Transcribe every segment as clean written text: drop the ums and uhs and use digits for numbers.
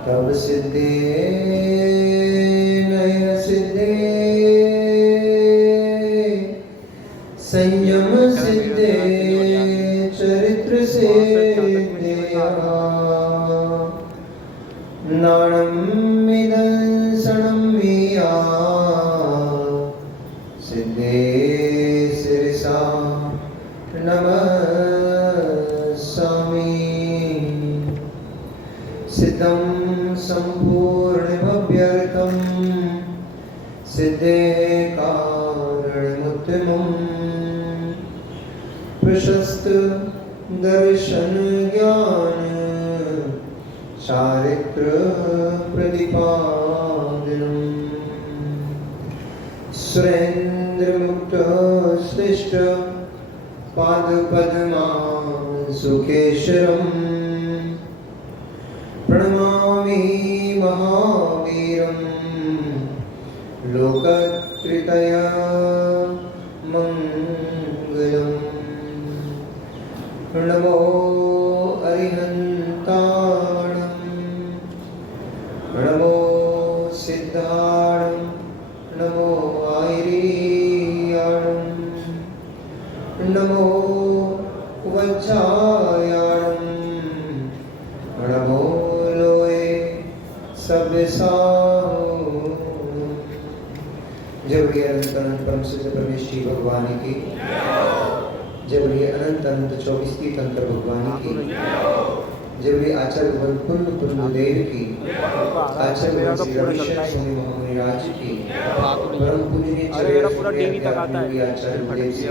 तब सिद्धे नय सिद्धे संयम सिद्धे चरित्र से नाणम मिदंसनम मिया सिद्धे सिरसा नमस्सामि सिद्धं संपूर्णमभ्यर्थं सिद्धे कारणमुत्तमम् प्रशस्त दर्शन ज्ञान चारित्र प्रतिपादनम् सुरेंद्र मुक्त श्रेष्ठ पाद पद्मा सुकेशरम् प्रणमामि महावीरं लोकत्रितय मंगलम् नमो अरिहन्ताणं नमो सिद्धाणं नमो आयरीयाणं नमो वज्रायाणं नमो जब ये अनंत अनंत परम सिद्ध परमेश्वरी भगवान की, जब ये अनंत अनंत 24 तंत्र भगवान की, जब ये आचार्य पुण्य देव की, आचार्य श्री रविशंकर स्वामी महामुनिराज की, परम पूजनीय आचार्य देव जी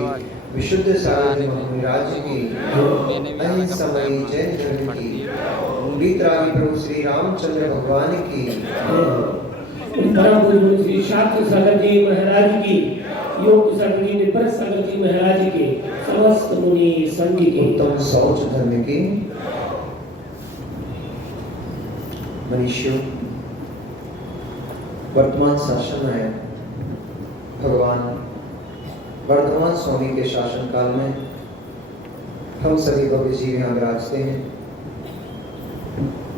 विशुद्ध सागर महामुनिराज की, अहिंसमयी जैन धर्म की, वीतरागी प्रभु श्री रामचंद्र भगवान की, परम पूज्य श्री शास्त्र सागर जी महाराज की, योग सागर जी निपर सागर जी महाराज के, समस्त मुनि संघ के, उत्तम शौच धर्म की मनुष्यों। वर्तमान शासन है भगवान वर्धमान स्वामी के शासन काल में हम सभी भव्य जीव यहाँ विराजते हैं।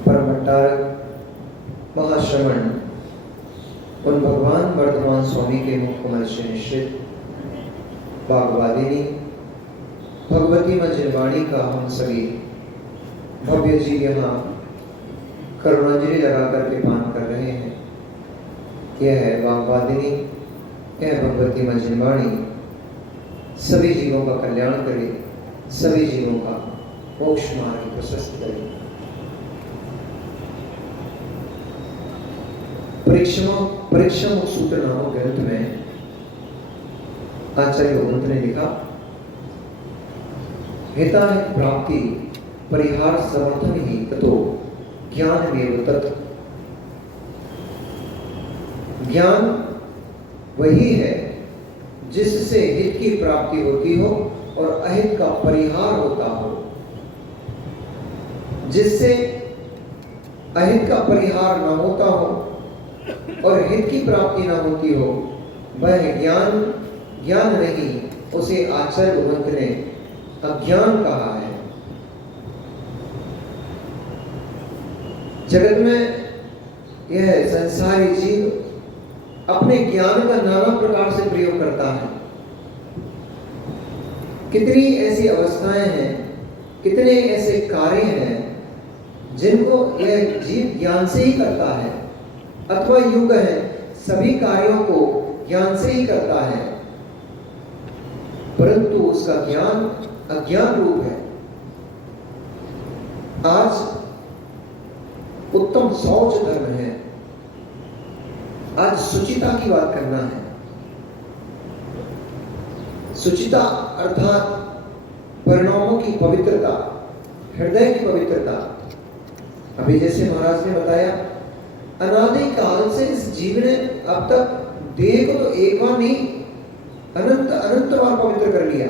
परम भट्टारक महाश्रवण उन भगवान वर्धमान स्वामी के मुख कमल से निश्चित बागवादिनी भगवती मंजनवाणी का हम सभी भव्य जीव यहाँ करुणांजलि लगा करके पान कर रहे हैं। यह है बागवादिनी, यह भगवती मंजनवाणी सभी जीवों का कल्याण करे, सभी जीवों का मोक्ष मार्ग प्रशस्त करे। परीक्षा सूत्र नामक ग्रंथ में आचार्य भगवंत ने लिखा, हिता प्राप्ति परिहार समर्थन ही ततो ज्ञान में तत्। ज्ञान वही है जिससे हित की प्राप्ति होती हो और अहित का परिहार होता हो। जिससे अहित का परिहार न होता हो और हित की प्राप्ति ना होती हो, वह ज्ञान नहीं, उसे आचार्य भगवंत ने अज्ञान कहा है। जगत में यह संसारी जीव अपने ज्ञान का नाना प्रकार से प्रयोग करता है। कितनी ऐसी अवस्थाएं हैं, कितने ऐसे कार्य हैं जिनको यह जीव ज्ञान से ही करता है, अथवा यूं कहें सभी कार्यों को ज्ञान से ही करता है, परंतु उसका ज्ञान अज्ञान रूप है। आज उत्तम शौच धर्म है, आज सुचिता की बात करना है। सुचिता अर्थात परिणामों की पवित्रता, हृदय की पवित्रता। अभी जैसे महाराज ने बताया, अनादि काल से इस जीव ने अब तक देह को तो एक बार नहीं अनंत बार पवित्र कर लिया।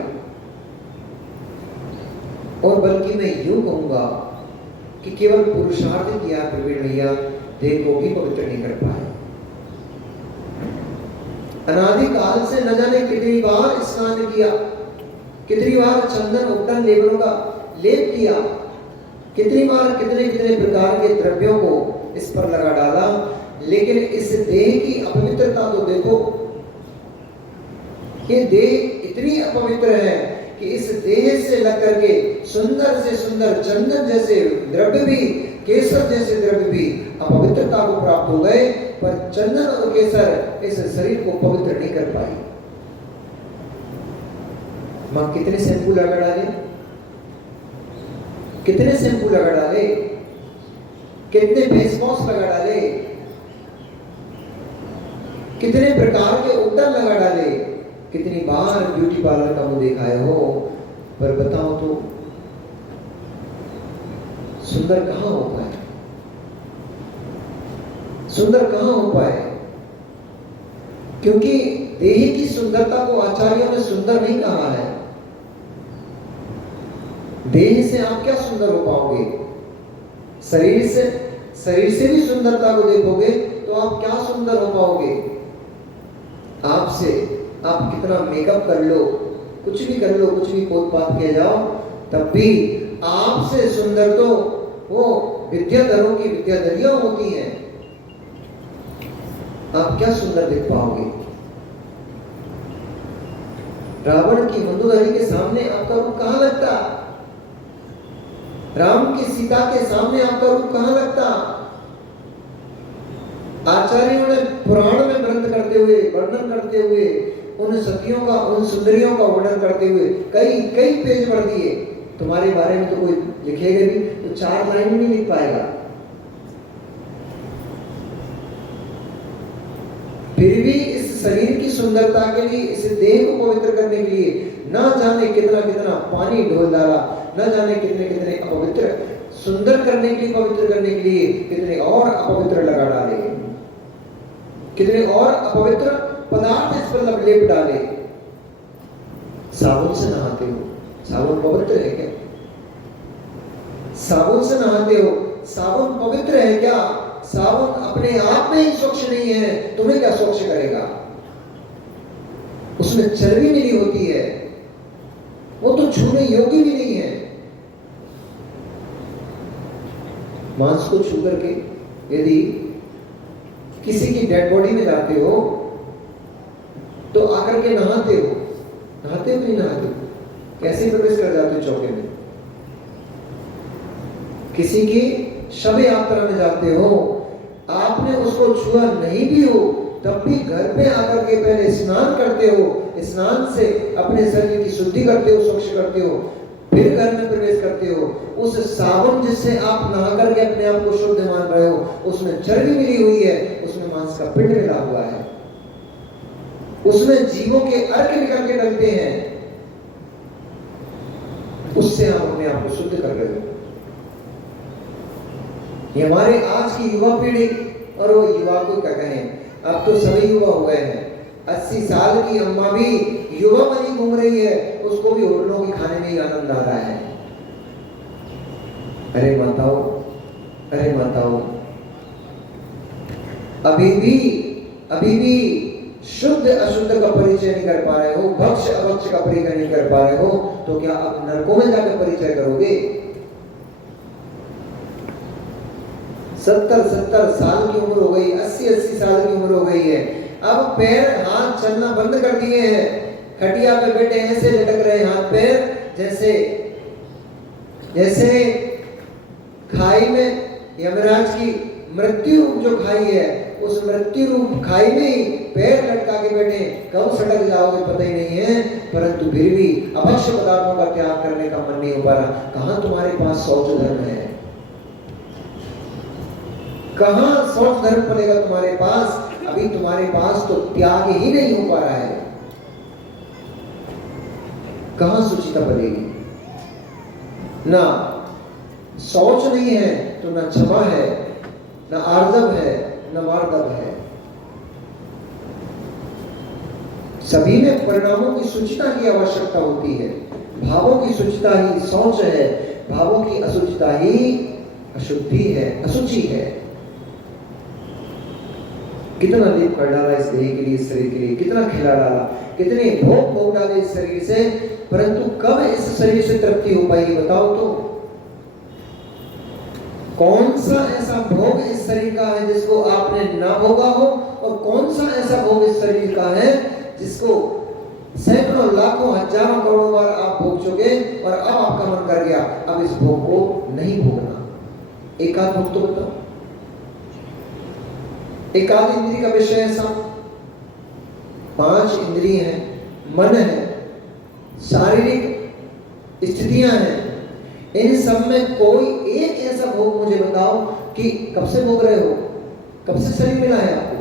और बल्कि मैं यूं कहूंगा कि केवल पुरुषार्थ किया प्रवीण भैया देह को भी पवित्र नहीं कर पाए। अनादिकाल से न जाने कितनी बार स्नान किया, कितनी बार चंदन उपटन लेवलों का लेप किया, कितनी बार कितने कितने प्रकार के द्रव्यों को इस पर लगा डाला, लेकिन इस देह की अपवित्रता तो देखो। ये देह इतनी अपवित्र है कि इस देह से लग करके सुंदर से सुंदर चंदन जैसे द्रव्य भी, केसर जैसे द्रव्य भी अपवित्रता को प्राप्त हो गए, पर चंदन और केसर इस शरीर को पवित्र नहीं कर पाई। मां कितने शैम्पू लगा डाले, कितने शैम्पू लगा डाले, कितने फेस वॉश लगा डाले, कितने प्रकार के उपटन लगा डाले, कितनी बार ब्यूटी पार्लर का मुंह दिखाए हो, पर बताओ तो सुंदर कहां हो पाए, सुंदर कहां हो पाए? क्योंकि देह की सुंदरता को आचार्यों ने सुंदर नहीं कहा है। देह से आप क्या सुंदर हो पाओगे? शरीर से भी सुंदरता को देखोगे तो आप क्या सुंदर हो पाओगे? आपसे आप कितना मेकअप कर लो, कुछ भी कर लो, कुछ भी पोत पात किए जाओ, तब भी आपसे सुंदर तो वो विद्याधरों की विद्याधरियां होती हैं। आप क्या सुंदर दिख पाओगे? रावण की मंदोदरी के सामने आपका रूप कहां लगता? राम की सीता के सामने आपका रूप कहां लगता? आचार्यों ने पुराण में वर्णन करते हुए उन सतियों का, उन सुंदरियों का वर्णन करते हुए कई कई पेज भर दिए। तुम्हारे बारे में तो कोई लिखेगा भी तो 4 लाइन नहीं लिख पाएगा। फिर भी इस शरीर की सुंदरता के लिए, इस देह को पवित्र करने के लिए ना जाने कितना कितना पानी ढोल डाला, न जाने कितने कितने अपवित्र, सुंदर करने के लिए, पवित्र करने के लिए कितने और अपवित्र लगा डाले, कितने और अपवित्र पदार्थ इस पर लेप डाले। साबुन से नहाते हो, साबुन पवित्र है क्या? साबुन से नहाते हो, साबुन पवित्र है क्या? साबुन अपने आप में ही स्वच्छ नहीं है, तुम्हें क्या स्वच्छ करेगा? उसमें चर्बी मिली होती है, वो तो छूने योग्य भी नहीं है। मांस को छू करके यदि किसी की डेड बॉडी में जाते हो तो आकर के नहाते हो नहीं नहाते हो? कैसे प्रवेश कर जाते हो चौके में? किसी की शव यात्रा में जाते हो, आपने उसको छुआ नहीं भी हो, तब भी घर पे आकर के पहले स्नान करते हो, स्नान से अपने शरीर की शुद्धि करते हो, स्वच्छ करते हो, फिर घर में प्रवेश करते हो। उस साबुन जिससे आप नहा करके अपने आप को शुद्ध मान रहे हो, उसमें चर्बी मिली हुई है, उसमें मांस का पिंड मिला हुआ है, उसमें जीवों के अर्क निकल के डलते हैं, उससे आप अपने आप को शुद्ध कर रहे हो। ये हमारे आज की युवा पीढ़ी, और वो युवा को क्या कहें, अब तो सभी युवा हो गए हैं। 80 साल की अम्मा भी युवा बनी घूम रही है, उसको भी होटलों के खाने में ही आनंद आ रहा है। अरे माताओं, अभी भी शुद्ध अशुद्ध का परिचय नहीं कर पा रहे हो, भक्ष अभक्ष का परिचय नहीं कर पा रहे हो, तो क्या आप नरकों में जाकर परिचय करोगे? 70 साल की उम्र हो गई, 80 साल की उम्र हो गई है, अब पैर हाथ चलना बंद कर दिए हैं, खटिया पे बैठे ऐसे लटक रहे हाथ पैर, जैसे खाई में यमराज की मृत्यु रूप जो खाई है, उस मृत्यु रूप खाई में ही पैर लटका के बैठे, कब सड़क जाओगे पता ही नहीं है। परंतु फिर भी अवश्य पदार्थों का त्याग करने का मन नहीं हो पा रहा। कहां तुम्हारे पास शौच धर्म है? कहां शौच धर्म पड़ेगा तुम्हारे पास? अभी तुम्हारे पास तो त्याग ही नहीं हो पा रहा है। कहां शुचिता पड़ेगी? ना शौच नहीं है तो ना क्षमा है, ना आर्जव है, ना मार्दव है। सभी में परिणामों की शुचिता की आवश्यकता होती है। भावों की शुचिता ही शौच है, भावों की अशुचिता ही अशुद्धि है, अशुचि है। कितना दीप कर डाला इस देह के लिए, इस शरीर के लिए, कितना खिला डाला, कितने भोग भोग डाले इस शरीर से, परंतु कब इस शरीर से तृप्ति हो पाएगी बताओ तो? कौन सा ऐसा भोग इस शरीर का है जिसको आपने ना भोगा हो, और कौन सा ऐसा भोग इस शरीर का है जिसको सैकड़ों लाखों हजारों करोड़ों बार आप भोग चुके, और अब आपका मन कर गया अब इस भोग को नहीं भोगना। एक आध भोग तो बताओ, एक आध इंद्रिय का विषय ऐसा। 5 इंद्रिय हैं, मन है, शारीरिक स्थितियां हैं, इन सब में कोई एक ऐसा भोग मुझे बताओ कि कब से भोग रहे हो, कब से शरीर मिला है आपको?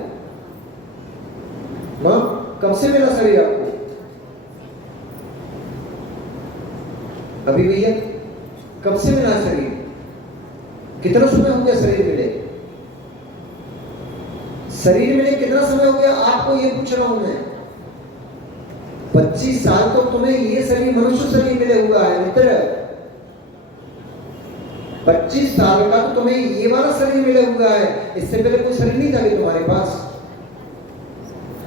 मां, कब से मिला शरीर आपको? अभी भैया कब से मिला शरीर? कितना समय हो गया शरीर मिले? शरीर मिले कितना समय हो गया आपको, ये पूछ रहा हूं मैं। 25 साल तो तुम्हें ये शरीर मनुष्य शरीर मिले हुआ है मित्र। 25 साल का तो तुम्हें ये वाला शरीर मिले हुआ है। इससे पहले कोई शरीर नहीं था कि तुम्हारे पास?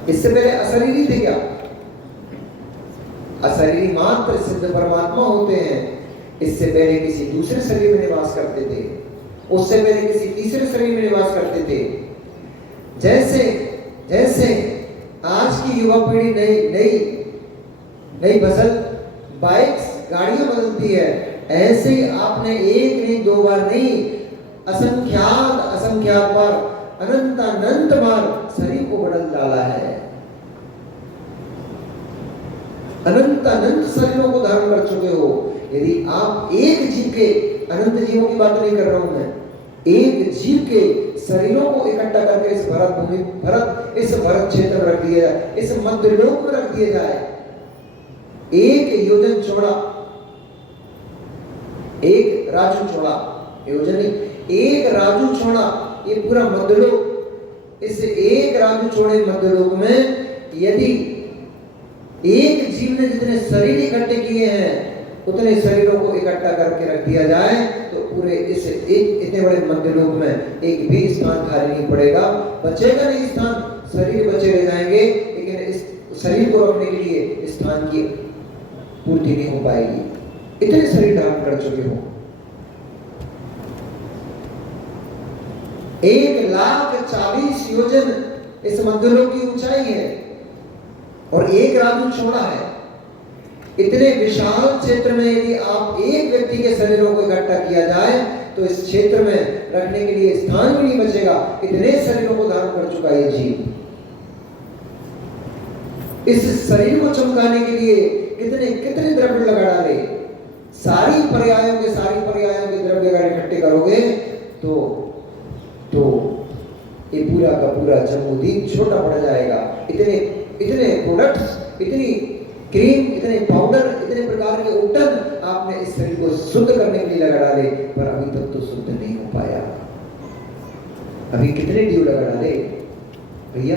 इससे पहले अशरीरी थे क्या? अशरीरी मात्र सिद्ध परमात्मा होते हैं। इससे पहले किसी दूसरे शरीर में निवास करते थे, उससे पहले किसी तीसरे शरीर में निवास करते थे। जैसे जैसे आज की युवा पीढ़ी नई नई नई बदल बाइक्स गाड़ियां बदलती है, ऐसे ही आपने एक नहीं दो बार नहीं, असंख्यात बार, अनंत बार शरीर को बदल डाला है। अनंत शरीरों को धारण कर चुके हो। यदि आप एक जीव के, अनंत जीवों की बात नहीं कर रहा हूं मैं, एक जीव के शरीरों को इकट्ठा करके इस भरत क्षेत्र में रख दिया जाए, इस मध्य लोक में रख दिया जाए, एक योजन चौड़ा, एक राजू चौड़ा, योजन नहीं, एक राजू चौड़ा ये पूरा मध्यलोक। इस एक राजू चौड़े मध्यलोक में यदि एक जीव ने जितने शरीर इकट्ठे किए हैं उतने शरीरों को इकट्ठा करके रख दिया जाए तो पूरे इस एक इतने बड़े मध्यलोक में एक भी स्थान खाली नहीं पड़ेगा, बचेगा नहीं स्थान। शरीर बचे रह जाएंगे, लेकिन इस शरीर को रखने के लिए स्थान की पूर्ति नहीं हो पाएगी। इतने शरीर धारण कर चुके हो। 1,40,000 योजन इस मध्यलोक की ऊंचाई है और एक राजू चौड़ा है। इतने विशाल क्षेत्र में यदि आप एक व्यक्ति के शरीरों को इकट्ठा किया जाए तो इस क्षेत्र में रखने के लिए स्थान भी नहीं बचेगा। इतने शरीरों को धारण कर चुका है जीव। इस शरीर को चमकाने के लिए कितने कितने द्रव्य लगा डाले। सारी पर्यायों के द्रव्य अगर इकट्ठे करोगे तो ये पूरा का पूरा जम्बूदीप छोटा पड़ जाएगा। इतने प्रोडक्ट्स, इतनी क्रीम, इतने पाउडर, इतने प्रकार के उपटन आपने इस शरीर को शुद्ध करने के लिए लगा डाले, पर अभी तक तो शुद्ध नहीं हो पाया। अभी कितने ड्यू लगा डाले भैया?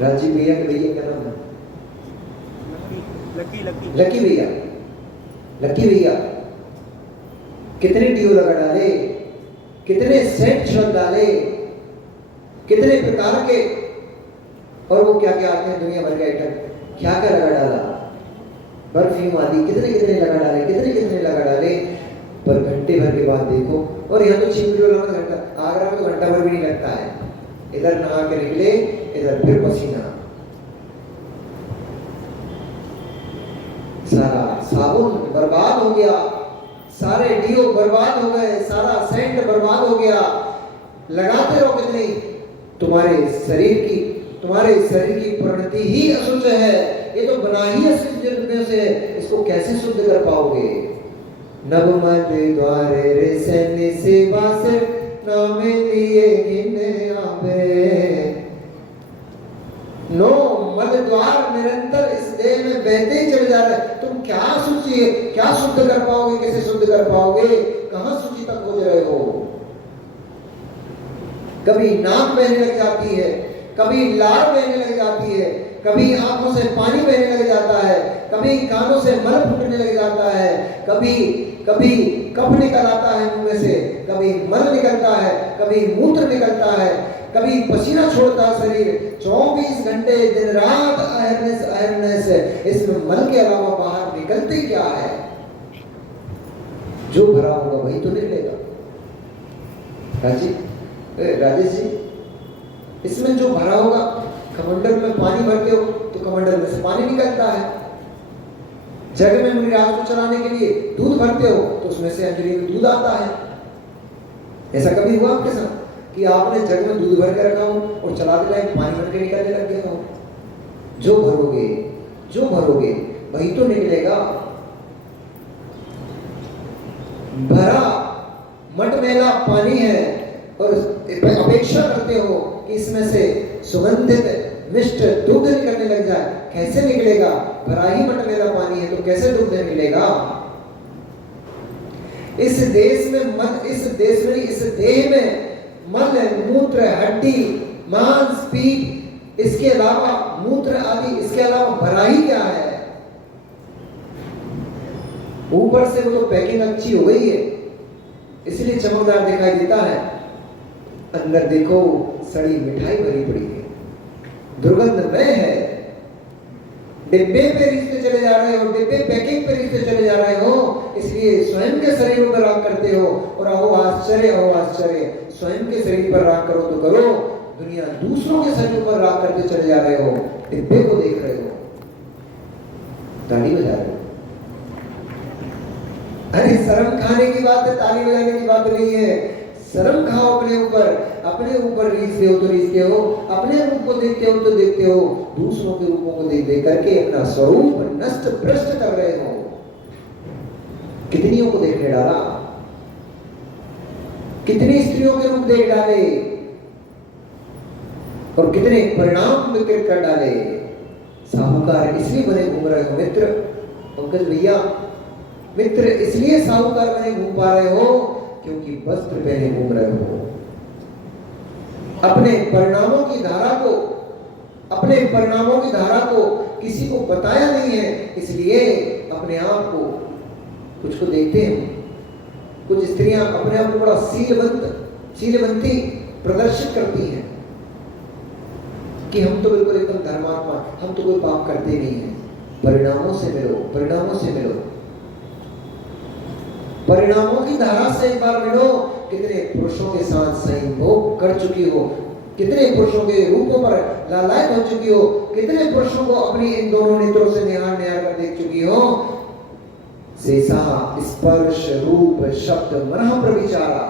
राजीव भैया के भैया क्या नाम है? लकी भैया कितने ड्यू लगा डाले, कितने सेंट छिड़क डाले, कितने प्रकार के, और वो क्या क्या आते हैं दुनिया भर के आइटम, क्या क्या लगा डाला, परफ्यूम आदि कितने लगा डाले, पर घंटे भर के बाद देखो। और यहाँ तो चिमटी वाला में घंटा, आगरा में तो घंटा भर भी नहीं लगता है। इधर नहा के निकले, इधर फिर पसीना, सारा साबुन बर्बाद हो गया, सारे डियो बर्बाद हो गए, सारा सेंट बर्बाद हो गया। लगाते रहो कितनी, तुम्हारे शरीर की परिणति ही अशुद्ध है। ये तो बना ही अशुद्ध से है, इसको कैसे शुद्ध कर पाओगे? नभ मध्य द्वारे रे सैन्य सेवा से नामे लिए गिने आवे। नो मध्य द्वार निरंतर इस देह में बहते ही चले जा रहे हैं। तुम क्या शुद्ध कर पाओगे? कैसे शुद्ध कर पाओगे? कहां शुचि तक पहुंच रहे हो? कभी नाक बहने लग जाती है, कभी लार बहने लग जाती है, कभी आंखों से पानी बहने लग जाता है, कभी कानों से मल फूटने लग जाता है, कभी कफ निकल आता है मुंह में से, कभी मल निकलता है, कभी मूत्र निकलता है, कभी पसीना छोड़ता है शरीर। 24 घंटे दिन रात अहरनेस इसमें मल के अलावा बाहर निकलते क्या है? जो भरा होगा वही तो निकलेगा। राजेश जी, इसमें जो भरा होगा, कमंडल में पानी भरते हो तो कमंडल में से पानी निकलता है। जग में मुनिराज को चलाने के लिए दूध भरते हो तो उसमें से अंजलि में दूध आता है। ऐसा कभी हुआ आपके साथ कि आपने जग में दूध भर के रखा हो और चलाते टाइम पानी भर के निकलने लग गया हो? जो भरोगे वही तो निकलेगा। भरा मटमैला पानी है और अपेक्षा करते हो कि इसमें से सुगंधित मिष्ट दुग्ध निकलने लग जाए, कैसे निकलेगा? भरा ही मटमैला पानी है तो कैसे दुग्ध निकलेगा? इस देह में मल, मूत्र, हड्डी, मांस, पीप, इसके अलावा मूत्र आदि, इसके अलावा भरा ही क्या है? ऊपर से वो तो पैकिंग अच्छी हो गई है इसलिए चमकदार दिखाई देता है, अंदर देखो सड़ी मिठाई भरी पड़ी है, दुर्गंधमय है। डिब्बे पे रिश्ते चले जा रहे हो, डिब्बे पैकिंग पे रिश्ते चले जा रहे हो, इसलिए स्वयं के शरीर पर राग करते हो। और अहो आश्चर्य, स्वयं के शरीर पर राग करो तो करो, दुनिया दूसरों के शरीर पर राग करते चले जा रहे हो, डिब्बे को देख रहे हो, ताली बजा रहे हो। अरे शर्म खाने की बात है, ताली बजाने की बात नहीं है। शर्म खाओ अपने ऊपर रीझते हो तो रीझते हो, अपने रूप को देखते हो तो देखते हो, दूसरों के रूपों को देख देख करके अपना स्वरूप नष्ट भ्रष्ट कर रहे हो। कितनियों को देखने डाला, कितनी स्त्रियों के रूप देख डाले और कितने परिणाम विकृत कर डाले। साहूकार इसलिए बने घूम रहे हो मित्र, पंकज भैया, मित्र इसलिए साहूकार बने घूम पा रहे हो क्योंकि वस्त्र पहने घूम रहे हो। अपने परिणामों की धारा को किसी को बताया नहीं है, इसलिए अपने आप को कुछ को देखते हैं। कुछ स्त्रियां अपने आप को बड़ा शीलवंती प्रदर्शित करती हैं कि हम तो बिल्कुल एकदम धर्मात्मा, हम तो कोई पाप करते नहीं है। परिणामों से मिलो, परिणामों की धारा से एक बार मिलो। कितने पुरुषों के साथ संभोग कर चुकी हो, कितने पुरुषों के रूपों पर लालायित हो चुकी हो, कितने पुरुषों को अपनी इन दोनों नेत्रों से निहार कर देख चुकी हो। शेषा स्पर्श रूप शब्द मनः प्रविचारा।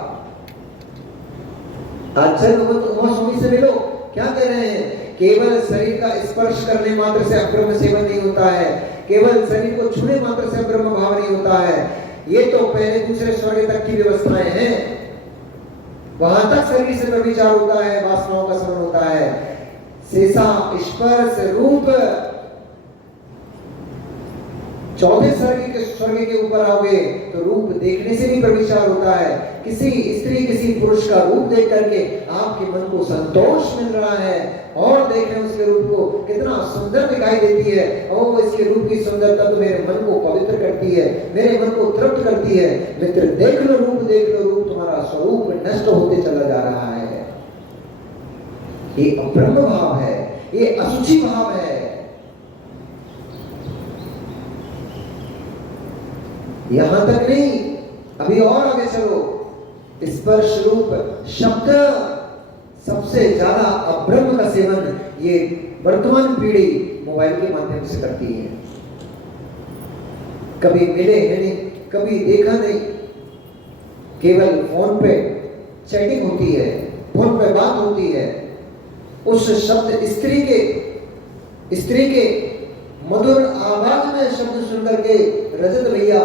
आचार्य उमा स्वामी से मिलो, क्या कह रहे हैं? केवल शरीर का स्पर्श करने मात्र से अब्रह्म सेवन नहीं होता है, केवल शरीर को छूने मात्र से ब्रह्म भाव नहीं होता है। ये तो पहले दूसरे स्वर्ग तक की व्यवस्थाएं हैं, वहां तक शरीर से प्रविचार होता है, वासनाओं का स्मरण होता है। शेषा स्पर्श रूप, चौथे स्वर्ग के ऊपर आओगे तो रूप देखने से भी प्रविचार होता है। किसी स्त्री किसी पुरुष का रूप देख करके आपके मन को संतोष मिल रहा है और देख रहे हैं उसके रूप को, कितना सुंदर दिखाई देती है। और इसके रूप की सुंदरता तो मेरे मन को पवित्र करती है, मेरे मन को तृप्त करती है। मित्र देख लो रूप, तुम्हारा स्वरूप नष्ट होते चला जा रहा है। ये अब्रह्म भाव है, ये असुचि भाव है। यहां तक नहीं, अभी और आगे चलो। स्पर्श रूप शब्द, सबसे ज्यादा अब्रह्म का सेवन ये वर्तमान पीढ़ी मोबाइल के माध्यम से करती है। कभी मिले हैं नहीं, कभी देखा नहीं, केवल फोन पे चैटिंग होती है, फोन पे बात होती है। उस शब्द स्त्री के मधुर आवाज में शब्द सुनकर के रजत भैया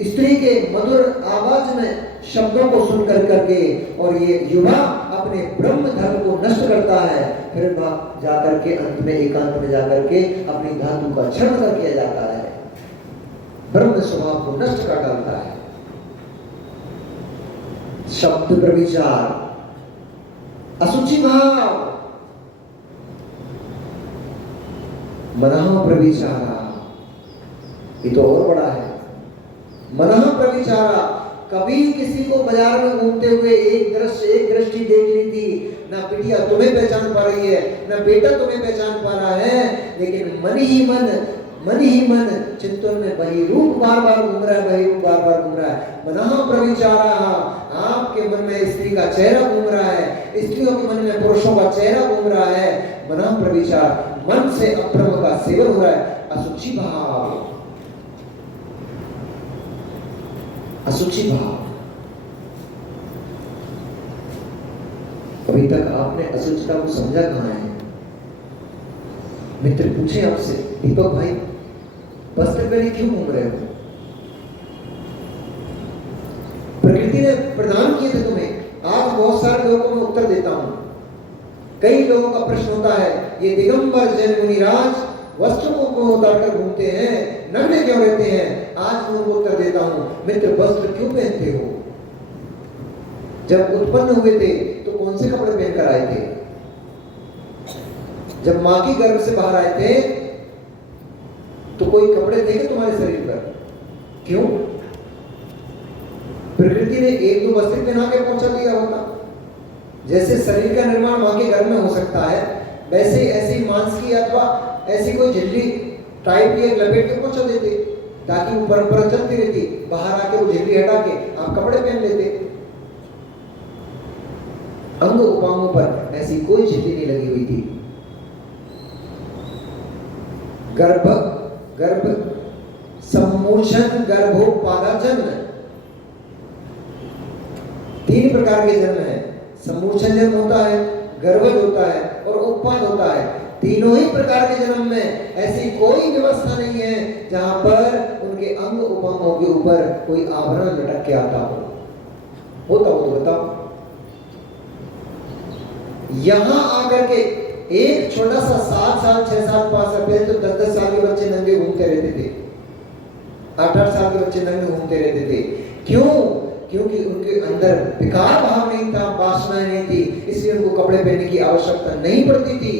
स्त्री के मधुर आवाज में शब्दों को सुनकर करके और ये युवा अपने ब्रह्म धर्म को नष्ट करता है। फिर जाकर के अंत में एकांत में जाकर के अपनी धातु का क्षरण कर किया जाता है, ब्रह्म स्वभाव को नष्ट कर डालता है। शब्द प्रविचार, असुचि भाव, मनः प्रविचारा, ये तो और बड़ा है। मनः प्रविचारा, कभी किसी को बाजार में घूमते हुए एक दृष्टि देख ली थी, ना बिटिया तुम्हें पहचान पा रही है, ना बेटा तुम्हें पहचान पा रहा है, लेकिन मन ही मन चिंतन में वही रूप बार बार घूम रहा है, वही रूप बार बार घूम रहा है। मनः प्रविचारा, आपके मन में स्त्री का चेहरा घूम रहा है, स्त्रियों के मन में पुरुषों का चेहरा घूम रहा है। मनः प्रविचार, मन से अब्रह्म का सेवन हो रहा है। असुचि भाव, असुचि भाव। अभी तक आपने असुचिता को समझा कहां है? मित्र पूछे आपसे, दीपक भाई वस्त्र पहने क्यों घूम रहे हो? प्रकृति ने प्रदान किए थे तुम्हें। आज बहुत सारे लोगों को मैं उत्तर देता हूं। कई लोगों का प्रश्न होता है, ये दिगंबर जैन मुनिराज वस्त्रों को उतारकर घूमते हैं, नग्न क्यों रहते हैं? आज मैं उनको उत्तर देता हूं, मित्र वस्त्र क्यों पहनते हो? जब उत्पन्न हुए थे तो कौन से कपड़े पहनकर आए थे? जब मां की गर्भ से बाहर आए थे तो कोई कपड़े थे क्या तुम्हारे शरीर पर? क्यों? प्रकृति ने एक दो वस्त्र पहना के पहुंचा दिया होता। जैसे शरीर का निर्माण मां के गर्भ में हो सकता है, वैसे ऐसी मांस की अथवा ऐसी कोई झिल्ली टाइप या लपेट के पहुंचा देते, ताकि वो परंपरा चलती रहती। बाहर आके वो झिल्ली हटा के आप कपड़े पहन लेते। अंग उपांगों पर ऐसी कोई झिल्ली नहीं लगी हुई थी। गर्भ सम्मोचन, गर्भोपादाचन, तीन प्रकार के जन्म है। सम्मोचन जन्म होता है, गर्भज होता है और उपपाद होता है। तीनों ही प्रकार के जन्म में ऐसी कोई व्यवस्था नहीं है जहां पर उनके अंग उपांगों के ऊपर कोई आवरण लटक के आता हो। होता हो तो बताओ। यहां आकर के एक छोटा सा 7 साल 6 साल 5 साल पहले तो 10-10 साल के बच्चे नंगे घूमते रहते थे, 8-8 साल के बच्चे नंगे घूमते रहते थे। क्यों? क्योंकि उनके अंदर विकार भाव नहीं था, वासनाएं नहीं थी, इसलिए उनको कपड़े पहनने की आवश्यकता नहीं पड़ती थी।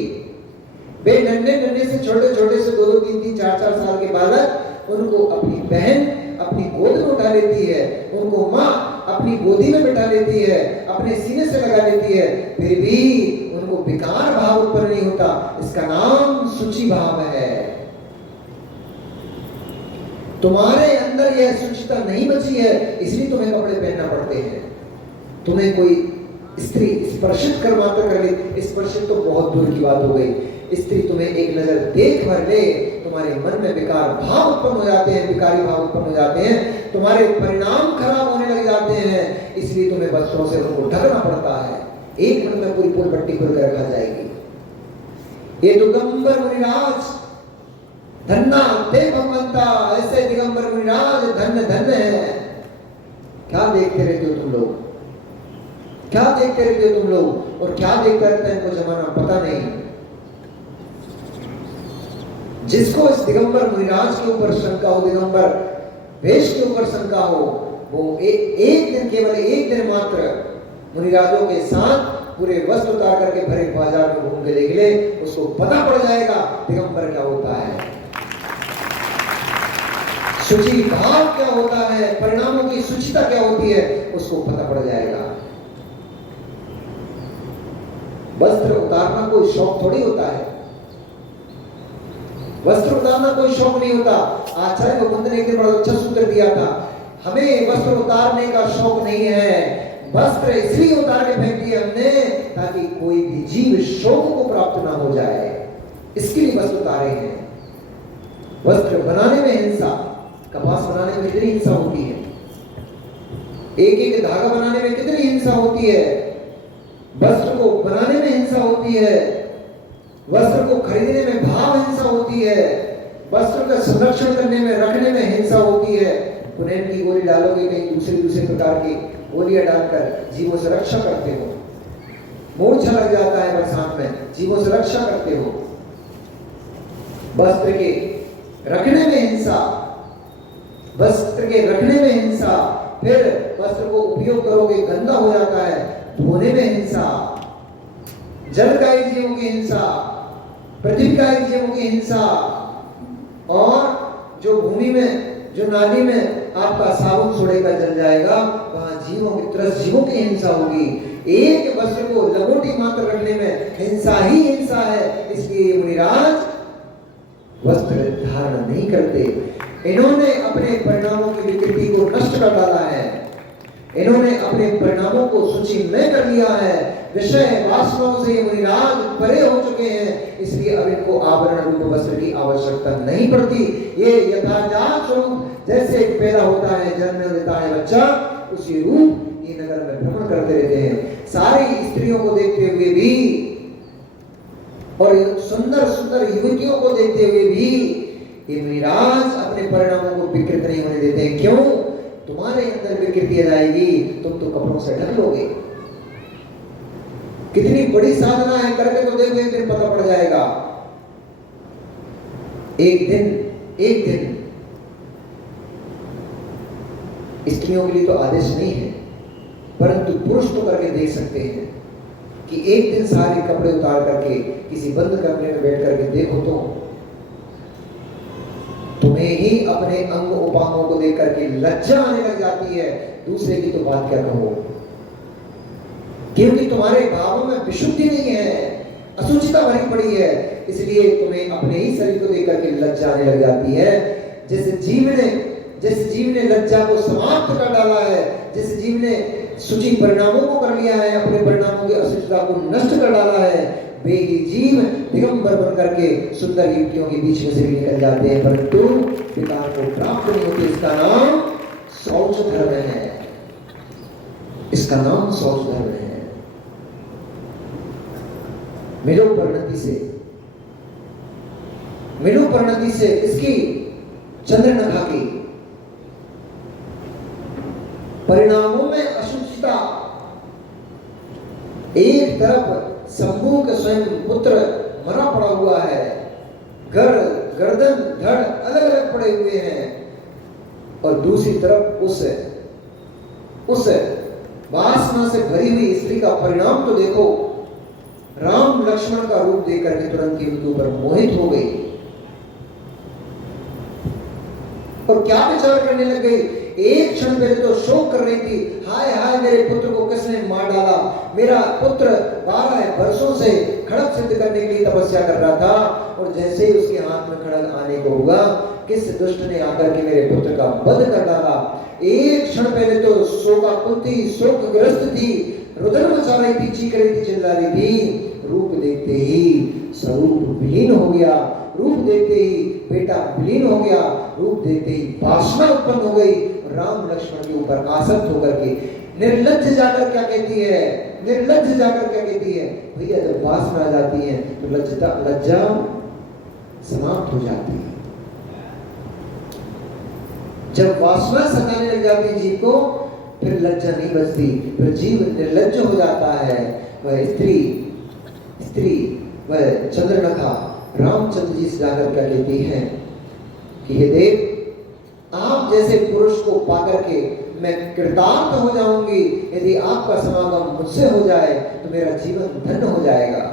वे नन्हे से छोटे से 2-2 3-3 4-4 साल के बालक उनको अपनी बहन अपनी गोद में उठा लेती है, उनको माँ अपनी गोदी में बिठा लेती है, अपने सीने से लगा लेती है, फिर भी उनको विकार भाव उत्पन्न नहीं होता। इसका नाम शुचि भाव है। तुम्हारे अंदर यह शुचिता नहीं बची है, इसलिए तुम्हें कपड़े पहनना पड़ते हैं। तुम्हें कोई स्त्री स्पर्शित कर मात्र कर ले, स्पर्शित तो बहुत दूर की बात हो गई, स्त्री तुम्हें एक नजर देख भर ले, तुम्हारे मन में विकार भाव उत्पन्न हो जाते हैं, विकारी भाव उत्पन्न हो जाते हैं, तुम्हारे परिणाम खराब होने लग जाते हैं। इसलिए तुम्हें वस्त्रों से उनको ढकना पड़ता है। एक मिनट में पूरी पोल पट्टी खुल कर रखा जाएगी। ये दिगंबर मुनिराज धन्ना ते भगवंता, ऐसे दिगंबर मुनिराज धन्य है। क्या देखते रहते हो तुम लोग? क्या देखते रहते हो तुम लोग? और क्या देखते रहते हैं इनको जमाना पता नहीं। जिसको इस दिगंबर मुनिराज के ऊपर शंका हो, दिगंबर वेश के ऊपर शंका हो, वो एक दिन, केवल एक दिन मात्र मुनिराजों के साथ पूरे वस्त्र उतार करके भरे बाजार में घूम के देख ले, उसको पता पड़ जाएगा दिगंबर क्या होता है, शुचि भाव क्या होता है, परिणामों की शुचिता क्या होती है, उसको पता पड़ जाएगा। वस्त्र उतारना कोई शौक थोड़ी होता है। वस्त्र उतारना कोई शौक नहीं होता। आचार्य गोविंद ने एक बड़ा अच्छा सूत्र दिया था, हमें वस्त्र उतारने का शौक नहीं है, वस्त्र इसलिए उतार के फेंक दिए हमने ताकि कोई भी जीव शोक को प्राप्त ना हो जाए, इसके लिए वस्त्र उतारे हैं। वस्त्र बनाने में हिंसा, कपास बनाने में कितनी हिंसा होती है, एक एक धागा बनाने में कितनी हिंसा होती है, वस्त्र को बनाने में हिंसा होती है, वस्त्र को खरीदने में भाव हिंसा होती है, वस्त्र का संरक्षण करने में, रखने में हिंसा होती है। पुनैन की गोली डालोगे, कहीं दूसरे प्रकार की गोलियां डालकर जीवों से रक्षा करते हो, मूर्छा लग जाता है बरसात में, जीवों से रक्षा करते हो। वस्त्र के रखने में हिंसा, वस्त्र के रखने में हिंसा, फिर वस्त्र को उपयोग करोगे गंदा हो जाता है, धोने में हिंसा, जलकाई जीवों की हिंसा, पृथ्वीकाई जीवों की हिंसा, और जो भूमि में, जो नाली में आपका साबुन सोड़ेगा जल जाएगा, वहां जीवों की तरस, जीवों की हिंसा होगी। एक वस्त्र को लंगोटी मात्र रखने में हिंसा ही हिंसा है, इसलिए मुनिराज वस्त्र धारण नहीं करते। इन्होंने अपने परिणामों की विकृति को नष्ट कर डाला है, इन्होंने अपने परिणामों को सूचीमय कर लिया है, विषय वासनाओं से मुनिराज परे हो चुके हैं, इसलिए अब इनको आभरण रूप वस्त्र की आवश्यकता नहीं पड़ती। ये यथाजात स्वरूप जैसे पैदा होता है, जन्म लेता है बच्चा, उसी रूप ये नगर में भ्रमण करते रहते हैं। सारी स्त्रियों को देखते हुए भी और सुंदर सुंदर युवतियों को देखते हुए भी ये मुनिराज अपने परिणामों को विकृत नहीं होने देते हैं। क्यों? तुम्हारे अंदर विकृति आ जाएगी, तुम तो कपड़ों से ढक लोगे। कितनी बड़ी साधना है, करके तो देखो, एक दिन पता पड़ जाएगा। एक दिन स्त्रियों के लिए तो आदेश नहीं है, परंतु पुरुष तो करके देख सकते हैं कि एक दिन सारे कपड़े उतार करके किसी बंद कमरे में बैठ करके देखो तो तुम्हें ही अपने अंग उपांगों को देख करके लज्जा आने लग जाती है। दूसरे की तो बात क्या कहो, क्योंकि तुम्हारे भावों में विशुद्धि नहीं है, अशुचिता भरी पड़ी है, इसलिए तुम्हें अपने ही शरीर को देख करके लज्जा आने लग जाती है। जिस जीव ने लज्जा को समाप्त कर डाला है, जिस जीव ने शुचि परिणामों को कर लिया है, अपने परिणामों की अशुचिता को नष्ट कर डाला है, वे ही जीव दिगंबर बन करके सुंदर युवतियों के बीच में से भी निकल जाते हैं, परंतु विकार को प्राप्त नहीं होते। इसका नाम शौच धर्म है, इसका नाम शौच धर्म है। मिलो परिणति से इसकी चंद्रनखा की परिणामों में अशुचिता। एक तरफ शंभू के स्वयं पुत्र मरा पड़ा हुआ है, गर्दन धड़ अलग अलग पड़े हुए हैं, और दूसरी तरफ उस वासना से भरी हुई स्त्री का परिणाम तो देखो। राम लक्ष्मण का रूप देख करके तुरंत ही उनके ऊपर मोहित हो गई और क्या विचार करने लग गई। एक क्षण पहले तो शोक कर रही थी, हाय हाय मेरे पुत्र को किसने मार डाला, मेरा पुत्र 12 वर्षों से खड़ग सिद्ध करने के लिए तपस्या कर रहा था, और जैसे ही उसके हाथ में खड़ग आने को हुआ, किस दुष्ट ने आकर के मेरे पुत्र का वध कर डाला। एक क्षण पहले तो शोकाकुलती, शोकग्रस्त थी, रुदन मचा रही थी, चीख रही थी, चिल्ला रही थी। रूप देखते ही स्वरूप विलीन हो गया, रूप देखते ही बेटा विलीन हो गया, रूप देखते ही वासना उत्पन्न हो गई। राम लक्ष्मण के ऊपर आसक्त होकर के निर्लज्ज जाकर क्या कहती है, भैया जब वासना आ जाती है तो लज्जा समाप्त हो जाती है। जब वासना सताने लग जाती है जीव को, फिर लज्जा नहीं बचती, फिर जीव निर्लज्ज हो जाता है। वह स्त्री वह चंद्रनखा रामचंद्र जी से जाकर क्या कहती हैं कि हे देव, आप जैसे पुरुष को पाकर के मैं कृतार्थ हो जाऊंगी, यदि आपका समागम मुझसे हो जाए तो मेरा जीवन धन्य हो जाएगा।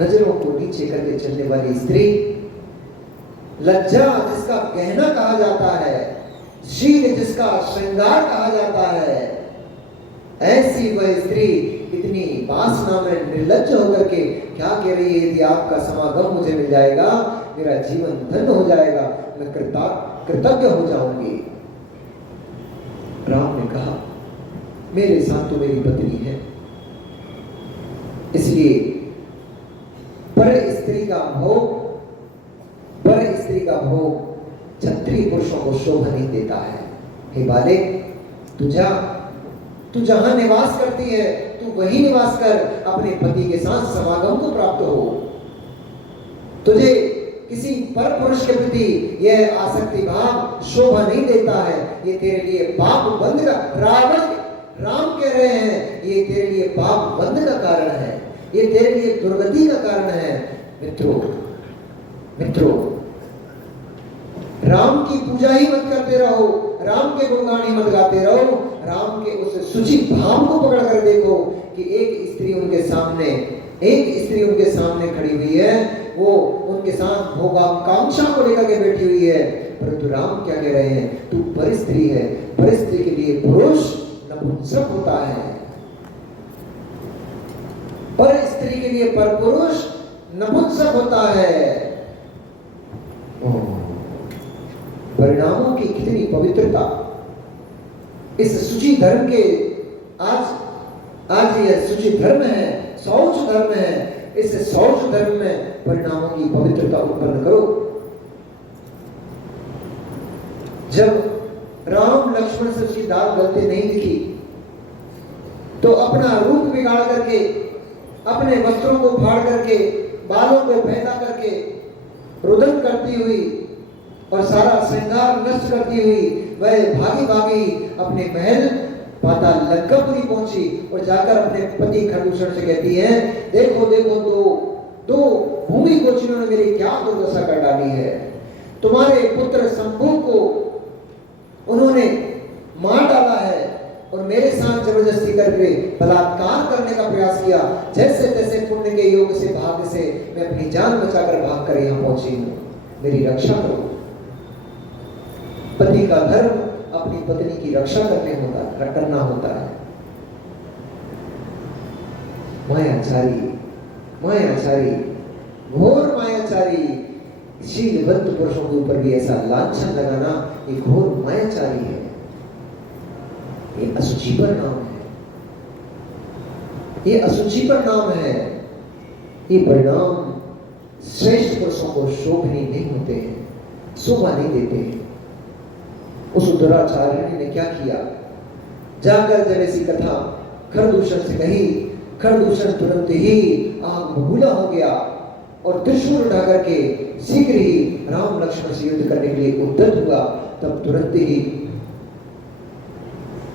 नजरों को नीचे करके चलने वाली स्त्री, लज्जा जिसका गहना कहा जाता है, शील जिसका श्रृंगार कहा जाता है, ऐसी वह स्त्री इतनी वासना में निर्लज्ज होकर के क्या कह रही है, यदि आपका समागम मुझे मिल जाएगा मेरा जीवन धन्य हो जाएगा, मैं कृतज्ञ हो जाऊंगी। राम ने कहा मेरे साथ तो मेरी पत्नी है, इसलिए पर स्त्री भोग क्षत्रिय पुरुषों को शोभा नहीं देता है। हे बाले, तू जहां निवास करती है तू वही निवास कर, अपने पति के साथ समागम को प्राप्त हो। तुझे किसी पर पुरुष के प्रति यह आसक्ति भाव शोभा नहीं देता है, ये तेरे लिए पाप बंध का राम कह रहे हैं, ये तेरे लिए पाप बंध का कारण है, ये तेरे लिए दुर्गति का कारण है। मित्रों, राम की पूजा ही मत करते रहो, राम के गुणगान ही मत गाते रहो, राम के उस शुचि भाव को पकड़ कर देखो कि एक स्त्री उनके सामने एक स्त्री उनके सामने खड़ी हुई है, वो उनके साथ भोगाकांक्षा को लेकर के बैठी हुई है, परंतु राम क्या कह रहे हैं, तू पर स्त्री है, पर स्त्री के लिए पुरुष नपुंसक होता है, पर स्त्री के लिए पर पुरुष नपुंसक होता है। परिणामों की कितनी पवित्रता इस शुचि धर्म के, आज यह शुचि धर्म है, शौच धर्म है, इस शौच धर्म में परिणामों की पवित्रता उत्पन्न करो। जब राम लक्ष्मण से उसकी दाल गलती नहीं दिखी तो अपना रूप बिगाड़ करके, अपने वस्त्रों को फाड़ करके, बालों को फैला करके, रुदन करती हुई और सारा श्रृंगार नष्ट करती हुई वह भागी भागी अपने महल पाताल लंकापुरी पहुंची और जाकर अपने पति खरदूषण से कहती है, देखो देखो दो भूमि गोचियों ने मेरी क्या दुर्दशा कर डाली है। तुम्हारे पुत्र शंभु को उन्होंने मार डाला है और मेरे साथ जबरदस्ती करके बलात्कार करने का प्रयास किया। जैसे तैसे पुण्य के योग से, भाग्य से मैं अपनी जान बचाकर भागकर यहाँ पहुंची हूँ, मेरी रक्षा करो। पति का धर्म अपनी पत्नी की रक्षा करना होता है। मायाचारी, घोर मायाचारी, शीलबद्ध पुरुषों के ऊपर भी ऐसा लांछन लगाना ये घोर मायाचारी है, ये असुचि पर नाम है, ये असुचि पर नाम है। ये परिणाम श्रेष्ठ पुरुषों को शोभनीय नहीं होते हैं, शोभा नहीं देते हैं। उस दुराचार्य ने क्या किया, जाकर जब ऐसी कथा खरदूषण से कही, खरदूषण तुरंत ही आग बबूला हो गया और त्रिशूल उठा करके शीघ्र ही राम लक्ष्मण से युद्ध करने के लिए उद्यत हुआ। तब तुरंत ही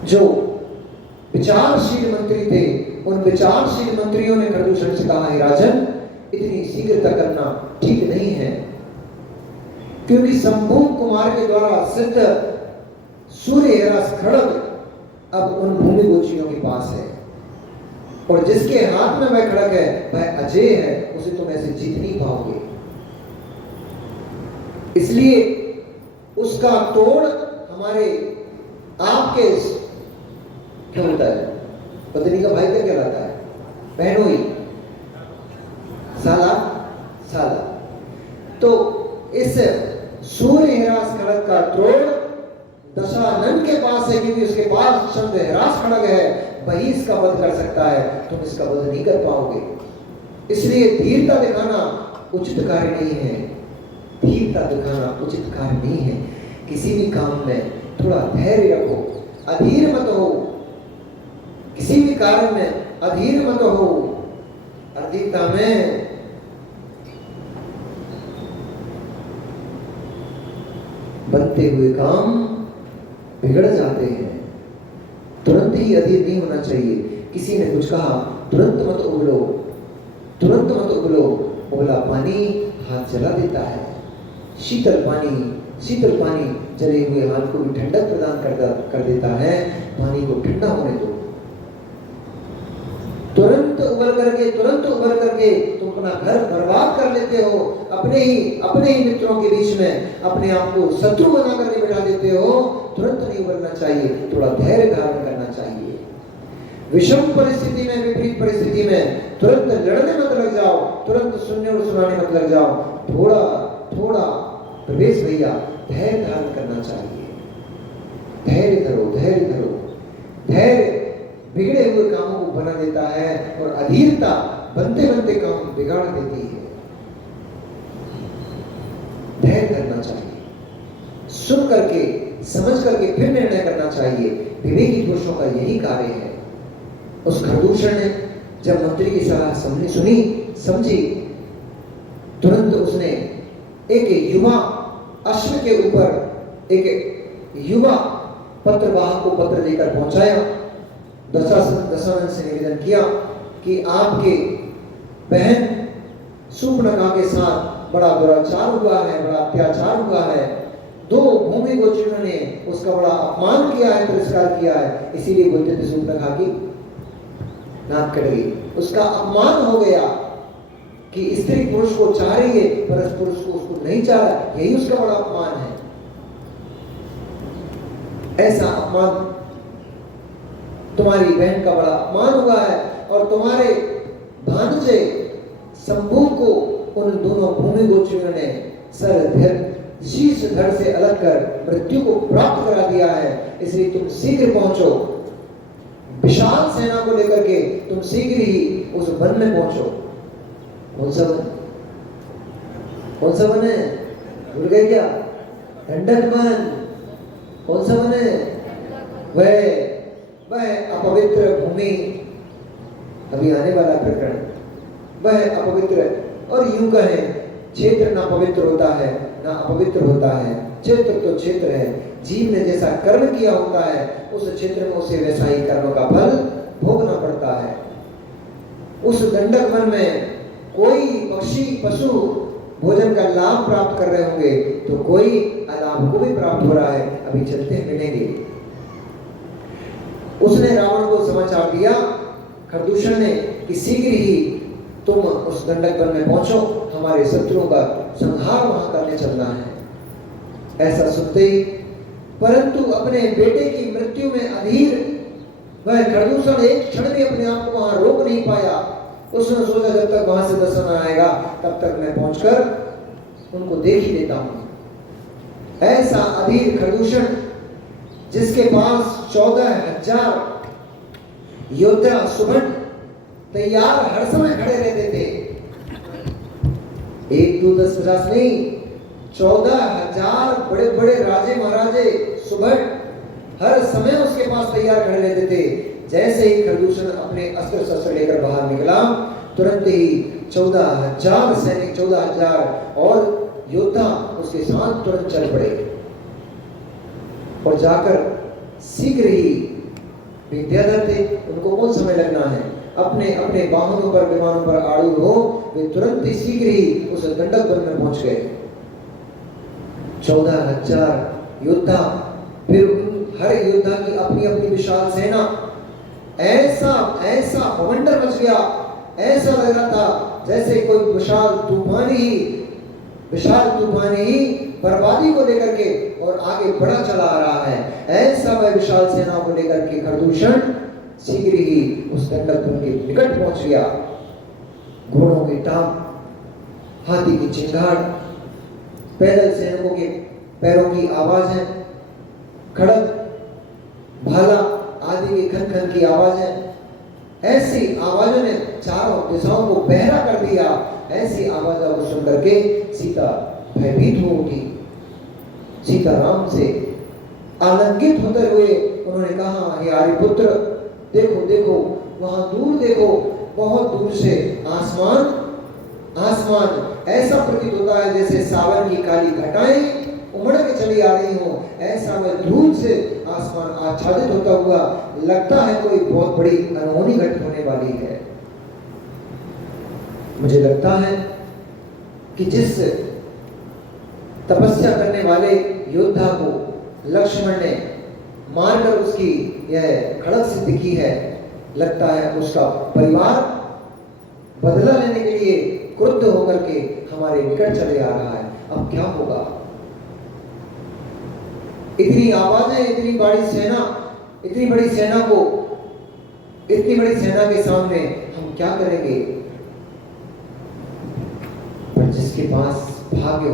जो विचारशील मंत्री थे, उन विचारशील मंत्रियों ने खरदूषण से कहा, राजन इतनी शीघ्रता करना ठीक नहीं है, क्योंकि शंभु कुमार के द्वारा सिद्ध सूर्यहरास खड्ग अब उन भूमि गोचियों के पास है और जिसके हाथ में वह खड्ग है वह अजय है, उसे तुम ऐसे जीत नहीं पाओगे। इसलिए उसका तोड़ हमारे आपके क्या होता है, पत्नी का भाई क्या कहलाता है, बहनोई, साला। तो इस सूर्यहरास खड्ग का तोड़ दशानन के पास है, क्योंकि उसके पास चंद्रहरास खड्ग है, वही इसका वध कर सकता है, तुम इसका वध नहीं कर पाओगे। इसलिए धीरता दिखाना उचित कार्य नहीं है, धीरता दिखाना उचित कार्य नहीं है। किसी भी काम में थोड़ा धैर्य रखो, अधीर मत हो, किसी भी कार्य में अधीर मत हो। अधीरता में बनते हुए काम बिगड़ जाते हैं। तुरंत ही अधीर नहीं होना चाहिए। किसी ने कुछ कहा, तुरंत मत उबलो, तुरंत मत उबलो। उबला पानी हाथ जला देता है, शीतल पानी जले हुए हाथ को भी ठंडक प्रदान कर देता है। पानी को ठंडा होने दो। तुरंत उबल करके तुम अपना घर बर्बाद कर लेते हो, अपने ही मित्रों के बीच में अपने आप को शत्रु बना करके बैठा देते हो। तुरंत नहीं उबलना चाहिए, थोड़ा धैर्य धारण करना चाहिए। विषम परिस्थिति में, विपरीत परिस्थिति में तुरंत लड़ने मत लग जाओ, तुरंत सुनने और सुनाने मत लग जाओ। थोड़ा प्रवेश भैया धैर्य धारण करना चाहिए। धैर्य धरो। धैर्य बिगड़े हुए कामों को बना देता है और अधीरता बनते काम बिगाड़ देती है। धैर्य धरना चाहिए, सुन करके समझ करके फिर निर्णय करना चाहिए। विवेकी पुरुषों का यही कार्य है। उस खरदूषण ने जब मंत्री की सलाह समझी, तुरंत उसने एक युवा अश्व के ऊपर एक युवा पत्रवाहक को पत्र देकर पहुंचाया। दशानन से निवेदन किया कि आपके बहन शूर्पणखा के साथ बड़ा दुराचार हुआ है, बड़ा अत्याचार हुआ है। 2 भूमि गोचियों ने उसका बड़ा अपमान किया है, तिरस्कार किया है, इसीलिए बोलते थे शूर्पणखा की नाक कट गई। उसका अपमान हो गया कि स्त्री पुरुष को चाह रही है पर पुरुष को उसको नहीं चाह रहा, यही उसका बड़ा अपमान है। ऐसा अपमान तुम्हारी बहन का बड़ा अपमान हुआ है और तुम्हारे भांजे शंभू को उन दोनों भूमि गोचरियों ने शीर्ष धड़ से अलग कर मृत्यु को प्राप्त करा दिया है। इसलिए तुम शीघ्र पहुंचो, विशाल सेना को लेकर के तुम शीघ्र ही उस वन में पहुंचो। कौन सा वन? कौन सा वन है? भूल गए क्या? दंडक वन। कौन सा वन है? वह अपवित्र भूमि, अभी आने वाला प्रकरण, वह अपवित्र, और यूं कहें क्षेत्र ना पवित्र होता है ना अपवित्र होता है। क्षेत्र तो क्षेत्र है, जीव ने जैसा कर्म किया होता है उस क्षेत्र में उसे वैसा ही कर्म का फल भोगना पड़ता है। उस दंडक वन में कोई पक्षी पशु भोजन का लाभ प्राप्त कर रहे होंगे तो कोई अलाभ को भी प्राप्त हो रहा है, अभी चलते हैं मिलेंगे। उसने रावण को समाचार दिया खरदूषण ने कि शीघ्र ही तुम उस दंडक वन में पहुंचो, हमारे शत्रुओं का संहार वहां करने चलना है। ऐसा सुनते ही परंतु अपने बेटे की मृत्यु में अधीर वह खरदूषण एक क्षण भी अपने आप को वहां रोक नहीं पाया। उसने सोचा जब तक वहां से दर्शन आएगा तब तक मैं पहुंचकर उनको देख ही लेता हूं। ऐसा अधीर खरदूषण जिसके पास 14,000 योद्धा सुबह तैयार हर समय खड़े रहते थे, 1 2 10 50 नहीं, 14,000 बड़े बड़े राजे महाराजे सुबह हर समय उसके पास तैयार खड़े रहते थे। जैसे ही खरदूषण अपने अस्त्र शस्त्र लेकर बाहर निकला तुरंत ही 14,000 सैनिक, 14,000 और योद्धा उसके साथ तुरंत चल पड़े और जाकर शीघ्र ही विद्याधर थे, उनको कौन समय लगना है, अपने अपने वाहनों पर विमानों पर आरूढ़ हो वे तुरंत ही शीघ्र ही उस दंडक वन में पहुंच गए। 14,000 योद्धा, फिर हर योद्धा की अपनी अपनी विशाल सेना। ऐसा बवंडर मच गया, ऐसा लग रहा था जैसे कोई विशाल तूफान ही बर्बादी को लेकर के और आगे बढ़ा चला आ रहा है। ऐसा वह विशाल सेना को लेकर के खरदूषण शीघ्र ही उस दंडक वन के निकट पहुंच गया। घोड़ों की टाप, हाथी की चिंगाड़, पैदल सैनिकों के पैरों की आवाजें, खड़क भाला आदि की खन खन की आवाजें, ऐसी आवाजों ने चारों दिशाओं को बहरा कर दिया। ऐसी आवाजों को सुन करके सीता भयभीत हो उठी। सीताराम से आलंगित होते हुए उन्होंने कहा, हे आर्यपुत्र, देखो देखो वहां दूर देखो, बहुत दूर से आसमान ऐसा प्रतीत होता है जैसे सावन की काली घटाएं उमड़ के चली आ रही हो। ऐसा वह दूर से आसमान आच्छादित होता हुआ लगता है कोई बहुत बड़ी अनहोनी घटना होने वाली है। मुझे लगता है कि जिस तपस्या करने वाले योद्धा को लक्ष्मण ने मारकर उसकी यह खड़क सिद्ध की है, लगता है उसका परिवार बदला लेने के लिए क्रुद्ध होकर के हमारे निकट चले आ रहा है। अब क्या होगा? इतनी आवाजें, इतनी बड़ी सेना के सामने हम क्या करेंगे? पर जिसके पास भाग्य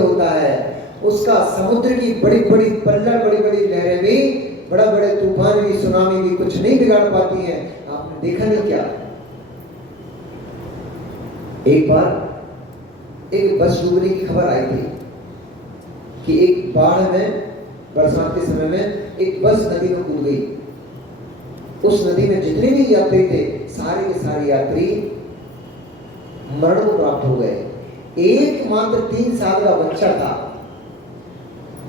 होता है उसका समुद्र की बड़ी बड़ी पल्लड़, बड़ी बड़ी लहरें भी, बड़ा बड़े तूफान भी, सुनामी भी कुछ नहीं बिगाड़ पाती हैं। आपने देखा नहीं क्या? एक बार एक बस डूबने की खबर आई थी कि एक बाढ़ में, बरसात के समय में एक बस नदी में कूद गई। उस नदी में जितने भी यात्री थे सारे के सारे यात्री मरण को प्राप्त हो गए। एकमात्र 3 साल का बच्चा था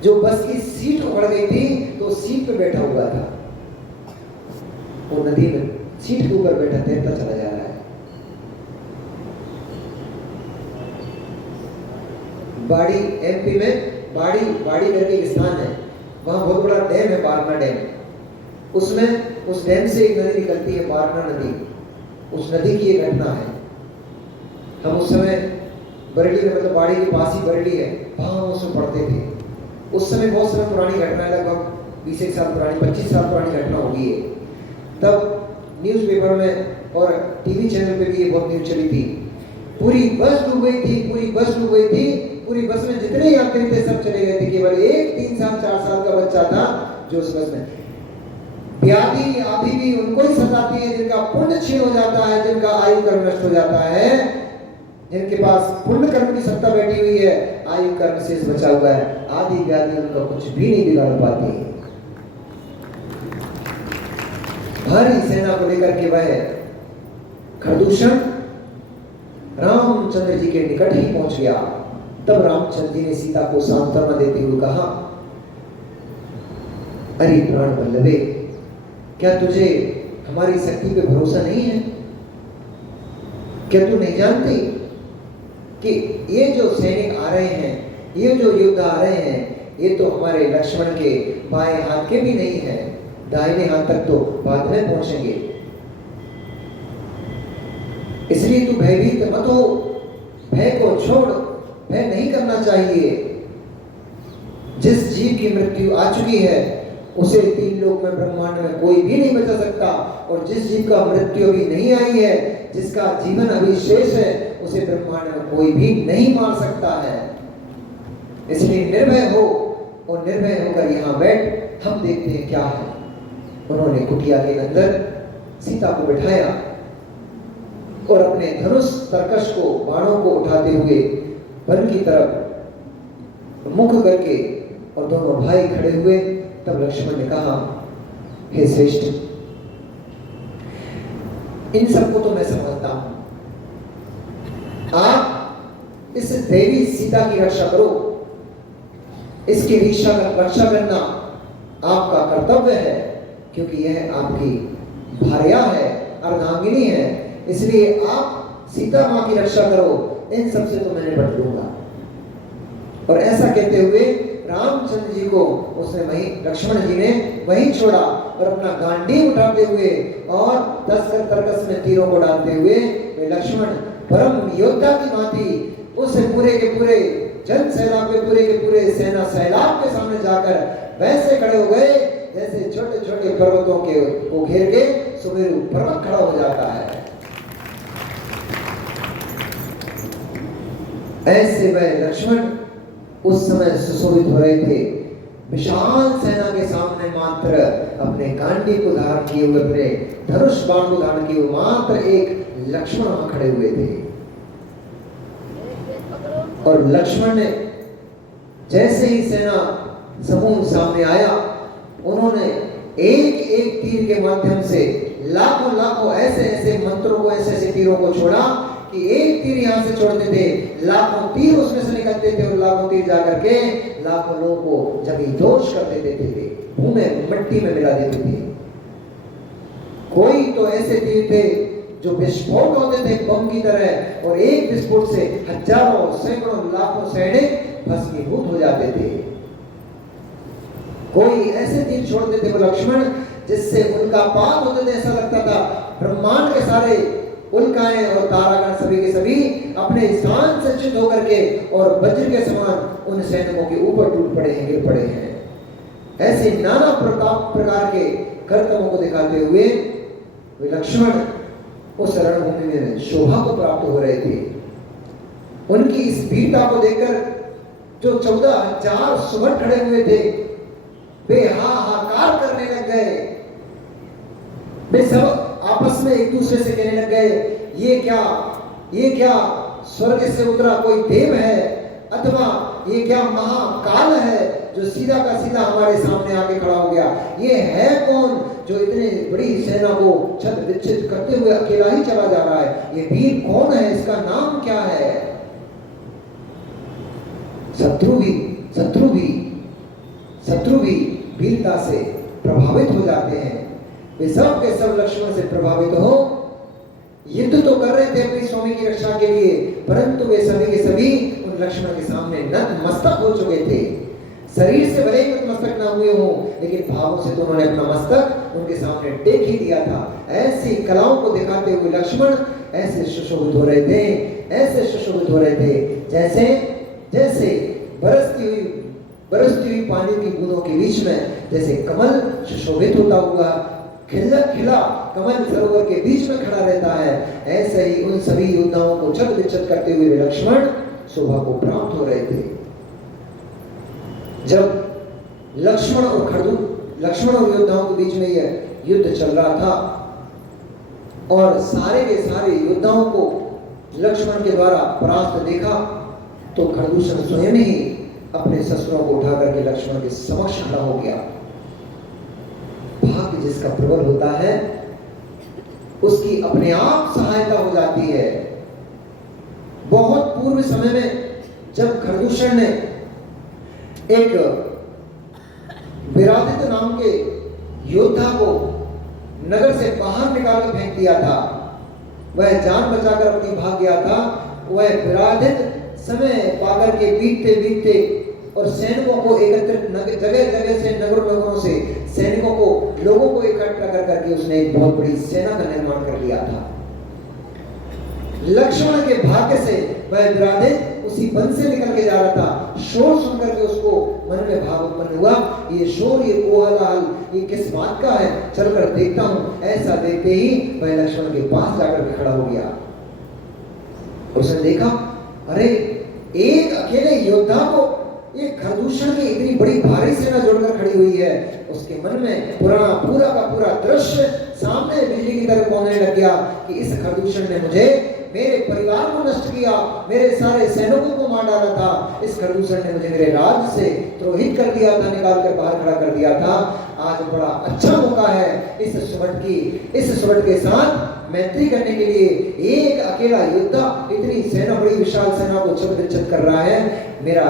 जो बस की सीट उखड़ गई थी तो सीट पे बैठा हुआ था, वो नदी में सीट के ऊपर बैठा तैरता चला जा रहा है। बाड़ी, एमपी में बाड़ी करके एक स्थान है, वहां बहुत बड़ा डैम है, बारमा डैम। उसमें उस डैम से एक नदी निकलती है, वारणा नदी। उस नदी की एक घटना है। हम उस समय बरेली में, मतलब बाड़ी के पास ही बरेली है, वहां हम उसमें पढ़ते थे। उस समय बहुत समय पुरानी घटना है, लगभग 20 साल पुरानी, 25 साल पुरानी घटना होगी ये। तब न्यूज़पेपर में और टीवी चैनल पे भी ये बहुत न्यूज़ चली थी। पूरी बस डूब गई थी, पूरी बस डूब गई थी। पूरी बस में जितने यात्री थे सब चले गए थे। केवल एक 3 साल 4 साल का बच्चा था जो उस बस में। व्याधि आदि भी उनको ही सताती है जिनका पुण्य क्षीण हो जाता है, जिनका आयु कर्म नष्ट हो जाता है, जिनके पास पुण्य कर्म की सत्ता बैठी हुई है, आयु कर्म शेष बचा हुआ है। आदि व्याधि उनका कुछ भी नहीं बिगाड़ पाती। भारी सेना को लेकर के वह खरदूषण रामचंद्र जी के निकट ही पहुंच गया। तब रामचंद्र जी ने सीता को सांत्वना देते हुए कहा, अरे प्राण वल्लभे, क्या तुझे हमारी शक्ति पे भरोसा नहीं है? क्या तू नहीं जानती कि ये जो सैनिक आ रहे हैं, ये जो योद्धा आ रहे हैं, ये तो हमारे लक्ष्मण के बाएं हाथ के भी नहीं है, दाहिने हाथ तक तो बाद में पहुंचेंगे। इसलिए तू भयभीत मत हो, भय को छोड़, भय नहीं करना चाहिए। जिस जीव की मृत्यु आ चुकी है उसे 3 लोक में, ब्रह्मांड में कोई भी नहीं बचा सकता। और जिस जीव का मृत्यु अभी नहीं आई है, जिसका जीवन अभी शेष है, उसे ब्रह्मांड में कोई भी नहीं मार सकता है। इसलिए निर्भय हो और निर्भय होकर यहाँ बैठ, हम देखते हैं क्या है। उन्होंने कुटिया के अंदर सीता को बिठाया और अपने धनुष तरकश को, बाणों को उठाते हुए वन की तरफ मुख करके, और दोनों भाई खड़े हुए। तब लक्ष्मण ने कहा, हे श्रेष्ठ, इन सबको तो मैं समझता हूं, आप इस देवी सीता की रक्षा करो। इसकी रक्षा करना आपका कर्तव्य है, क्योंकि यह आपकी भार्या है, अर्धांगिनी है। इसलिए आप सीता मां की रक्षा करो, इन सबसे तो मैं निपट लूंगा। और ऐसा कहते हुए रामचंद्र जी को उसने वहीं, लक्ष्मण जी ने वहीं छोड़ा और अपना गांडीव उठाते हुए और 10 तरकस में तीरों को डालते हुए वे लक्ष्मण परम योद्धा की भांति उस पूरे के पूरे जन सैलाब के पूरे सेना सैलाब के सामने जाकर वैसे खड़े हो गए जैसे छोटे छोटे पर्वतों के को घेर के सुमेरु पर्वत खड़ा हो जाता है। ऐसे वह लक्ष्मण उस समय सुशोभित हो रहे थे। विशाल सेना के सामने मात्र अपने गांडी को धारण किए हुए, अपने धनुष बाण को धारण किए हुए मात्र एक लक्ष्मण वहां खड़े हुए थे। और लक्ष्मण ने जैसे ही सेना समूह सामने आया, उन्होंने एक एक तीर के माध्यम से लाखों लाखों ऐसे मंत्रों को, ऐसे तीरों को छोड़ा कि एक तीर यहां से छोड़ते थे, लाखों तीर उसमें से निकलते थे और लाखों तीर जाकर के लाखों लोगों को जमी दोष कर देते थे, मुंह में मिट्टी में मिला देते थे। कोई तो ऐसे तीर थे जो विस्फोट होते थे बम की तरह, और एक विस्फोट से हजारों सैकड़ों लाखों सैनिक भस्मीभूत हो जाते थे। कोई ऐसे तीर छोड़ते थे वो लक्ष्मण जिससे उनका पाप होते थे। ऐसा लगता था ब्रह्मांड के सारे उल्काएं और तारागण सभी के सभी अपने स्थान से च्युत होकर के और वज्र के समान उन सैनिकों के ऊपर टूट पड़े हैं, गिर पड़े हैं। ऐसे नाना प्रकार के कर्तव्यों को दिखाते हुए वे लक्ष्मण उस रणभूमि में शोभा को प्राप्त हो रहे थे। उनकी इस वीरता को देखकर जो 14,000 सुभट खड़े हुए थे वे हाहाकार करने लग गए। वे सब आपस में एक दूसरे से कहने लग गए, ये क्या स्वर्ग से उतरा कोई देव है, अथवा ये क्या महाकाल है जो सीधा का सीधा हमारे सामने आके खड़ा हो गया। ये है कौन जो इतने बड़ी सेना को छत विच्छित करते हुए अकेला ही चला जा रहा है? ये वीर कौन है, इसका नाम क्या है? शत्रु भी वीरता से प्रभावित हो जाते हैं। वे सब के सब लक्ष्मण से प्रभावित हो युद्ध तो कर रहे थे अपनी स्वामी की रक्षा के लिए, परंतु वे सभी के सभी उन लक्ष्मण के सामने नतमस्तक हो चुके थे। शरीर से भले ही नतमस्तक ना हुए हो, लेकिन भावों से तो उन्होंने अपना मस्तक उनके सामने टेक ही दिया था। ऐसी कलाओं को दिखाते हुए लक्ष्मण ऐसे सुशोभित हो रहे थे, ऐसे सुशोभित हो रहे थे, जैसे जैसे बरसती हुई पानी की बूंदों के बीच में जैसे कमल सुशोभित होता हुआ खिला खिला कमल सरोवर के बीच में खड़ा रहता है, ऐसे ही उन सभी योद्धाओं को छत विच्छत करते हुए लक्ष्मण शोभा को प्राप्त हो रहे थे। जब लक्ष्मण और योद्धाओं के बीच में यह युद्ध चल रहा था और सारे के सारे योद्धाओं को लक्ष्मण के द्वारा परास्त देखा, तो खरदूषण स्वयं ही अपने शस्त्रों को उठा करके लक्ष्मण के समक्ष खड़ा हो गया। भाग्य जिसका प्रबल होता है उसकी अपने आप सहायता हो जाती है। बहुत पूर्व समय में जब खरदूषण ने एक विरादित नाम के योद्धा को नगर से बाहर निकाल कर फेंक दिया था, वह जान बचाकर अपनी भाग गया था। वह विरादित समय पाकर के बीतते बीतते और सैनिकों को एकत्रित जगह जगह से नगरों से सैनिकों को लोगों को इकट्ठा कर करके उसने एक बहुत बड़ी सेना का निर्माण कर लिया था। लक्ष्मण के भाग्य से वह विरादित उसी वन से निकल के जा रहा था। शोर सुनकर के उसको मन में भाव उत्पन्न हुआ, ये शोर, ये कोलाहल, ये किस बात का है, चलकर देखता हूं। ऐसा देखते ही वह लक्ष्मण के पास जाकर के खड़ा हो गया। उसने देखा, अरे एक अकेले योद्धा को एक खरदूषण की इतनी बड़ी भारी सेना जोड़कर खड़ी हुई है। उसके मन में पूरा का पूरा दृश्य सामने बिजली की तरह पहुंचने लग गया कि इस खरदूषण ने मुझे, मेरे परिवार को नष्ट किया, मेरे सारे सैनिकों को मार डाला था। इस खरदूषण ने मुझे मेरे राज्य से द्रोहित कर दिया था, निकाल कर बाहर खड़ा कर दिया था। आज बड़ा अच्छा मौका है इस सुवर्ण के साथ मैत्री करने के लिए। एक अकेला योद्धा इतनी सेना, बड़ी विशाल सेना को छत कर रहा है। मेरा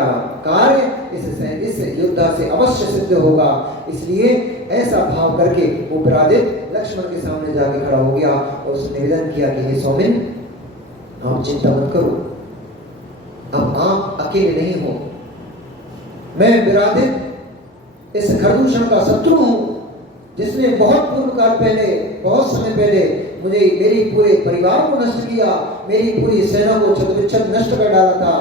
कार्य इस योद्धा से अवश्य सिद्ध होगा। इसलिए ऐसा भाव करके वो विरादित लक्ष्मण के सामने जाके खड़ा हो गया और उसने निवेदन किया कि हे सौमिन, आप चिंता मत करो, अब आप अकेले नहीं हो। मैं विरादित इस खरदूषण का शत्रु हूं, जिसने बहुत पूर्व काल पहले, बहुत समय पहले मुझे, मेरी पूरे परिवार को नष्ट किया, मेरी पूरी सेना को छत नष्ट कर डाला था।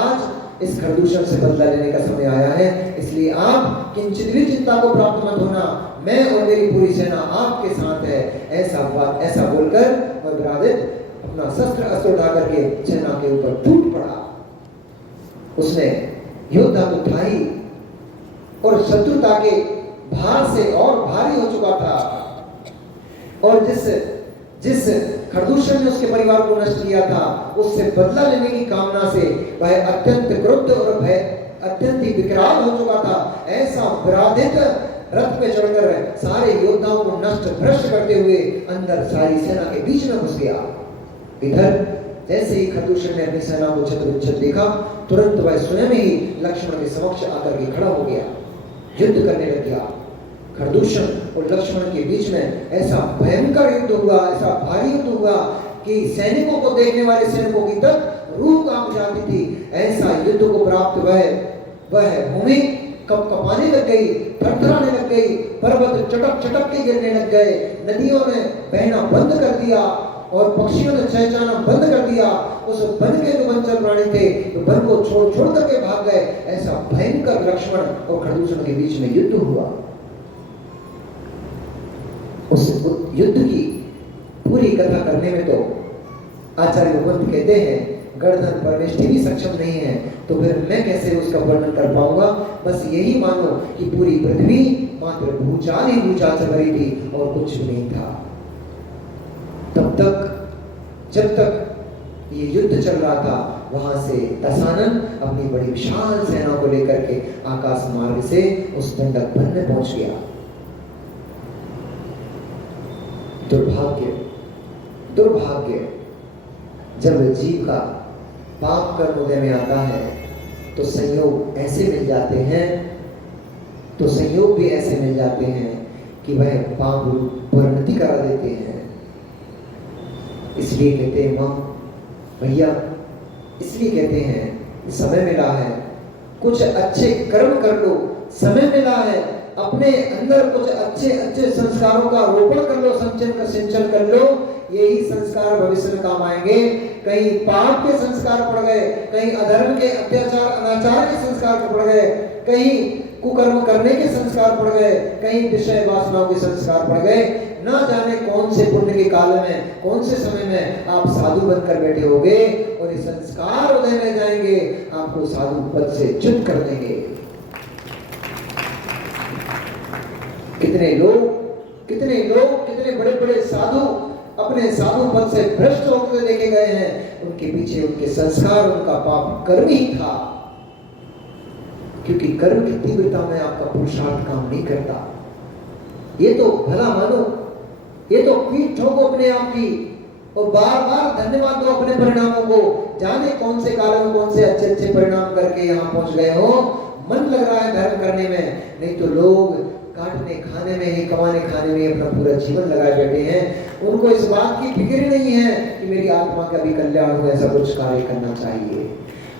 आज इस खरदूषण से बदला लेने का समय आया है। इसलिए आप किंचित भी चिंता को प्राप्त मत होना, मैं और मेरी पूरी सेना आपके साथ है। ऐसा बोलकर वह विरादित अपना शस्त्र अस्त्र उठा करके सेना के ऊपर टूट पड़ा। उसने योद्धा को उठाई और शत्रुता के भार से और भारी हो चुका था। और जिस खरदूषण ने उसके परिवार को नष्ट किया था, उससे बदला लेने की कामना से वह अत्यंत क्रुद्ध और अत्यंत ही विकराल हो चुका था। ऐसा विरादित रथ पे चढ़कर सारे योद्धाओं को नष्ट भ्रष्ट करते हुए अंदर सारी सेना के बीच में घुस गया। इधर जैसे ही खरदूषण ने अपनी सेना को छत देखा, तुरंत वह स्वयं ही लक्ष्मण के समक्ष आकर के खड़ा हो गया, युद्ध करने लग गया। खरदूषण और लक्ष्मण के बीच में ऐसा भयंकर युद्ध हुआ, ऐसा भारी युद्ध हुआ कि सैनिकों को देखने वाले सैनिकों की तक रूह कांप जाती थी। ऐसा युद्ध को प्राप्त वह भूमि कपाने लग गई, थरथराने लग गई, पर्वत चटक के गिरने लग गए, नदियों ने बहना बंद कर दिया और पक्षियों ने चहचहाना बंद कर दिया। उस वन के जो वनचर प्राणी थे तो वन को छोड़ करके भाग गए। ऐसा भयंकर लक्ष्मण और खरदूषण के बीच में युद्ध हुआ। उस युद्ध की पूरी कथा करने में तो आचार्य उपंत कहते हैं गर्दन परमेष्टि भी सक्षम नहीं है, तो फिर मैं कैसे उसका वर्णन कर पाऊंगा। बस यही मानो कि पूरी पृथ्वी मात्र भूचाल ही भूचाल से भरी थी और कुछ नहीं था। तब तक जब तक ये युद्ध चल रहा था, वहां से दशानन अपनी बड़ी विशाल सेना को लेकर के आकाश मार्ग से उस दंडक वन में पहुंच गया। दुर्भाग्य जब जीव का पाप कर्म उदय में आता है तो संयोग ऐसे मिल जाते हैं, तो संयोग भी ऐसे मिल जाते हैं कि वह पाप परिणति करा देते हैं। इसलिए कहते हैं भैया, इसलिए कहते हैं समय मिला है, कुछ अच्छे कर्म कर लो, समय मिला है, अपने अंदर कुछ अच्छे अच्छे संस्कारों का रोपण कर लो, सिंचन कर लो। यही संस्कार भविष्य में काम आएंगे। कहीं पाप के संस्कार पड़ गए, कहीं अधर्म के, अत्याचार अनाचार के संस्कार पड़ गए, कहीं कुकर्म करने के संस्कार पड़ गए, कहीं विषय वासनाओं के संस्कार पड़ गए। ना जाने कौन से पुण्य के काल में, कौन से समय में आप साधु बनकर बैठे होगे और ये संस्कार उदय में जाएंगे, आपको साधु पद से च्युत कर देंगे। कितने लोग कितने बड़े बड़े साधु अपने साधु पद से भ्रष्ट होकर देखे गए हैं। उनके पीछे उनके संस्कार, उनका पाप कर्म ही था। क्योंकि कर्म की तीव्रता में आपका पुरुषार्थ काम नहीं करता। ये तो भला मानो, ये तो पीठ ठोको अपने आप की और बार बार धन्यवाद दो अपने परिणामों को। जाने कौन से काल में कौन से अच्छे अच्छे परिणाम करके यहाँ पहुंच गए हो। मन लग रहा है धर्म करने में, नहीं तो लोग काटने खाने में ही, कमाने खाने में अपना पूरा जीवन लगाए बैठे हैं। उनको इस बात की फिक्र नहीं है कि मेरी आत्मा का भी कल्याण हो, ऐसा कुछ कार्य करना चाहिए।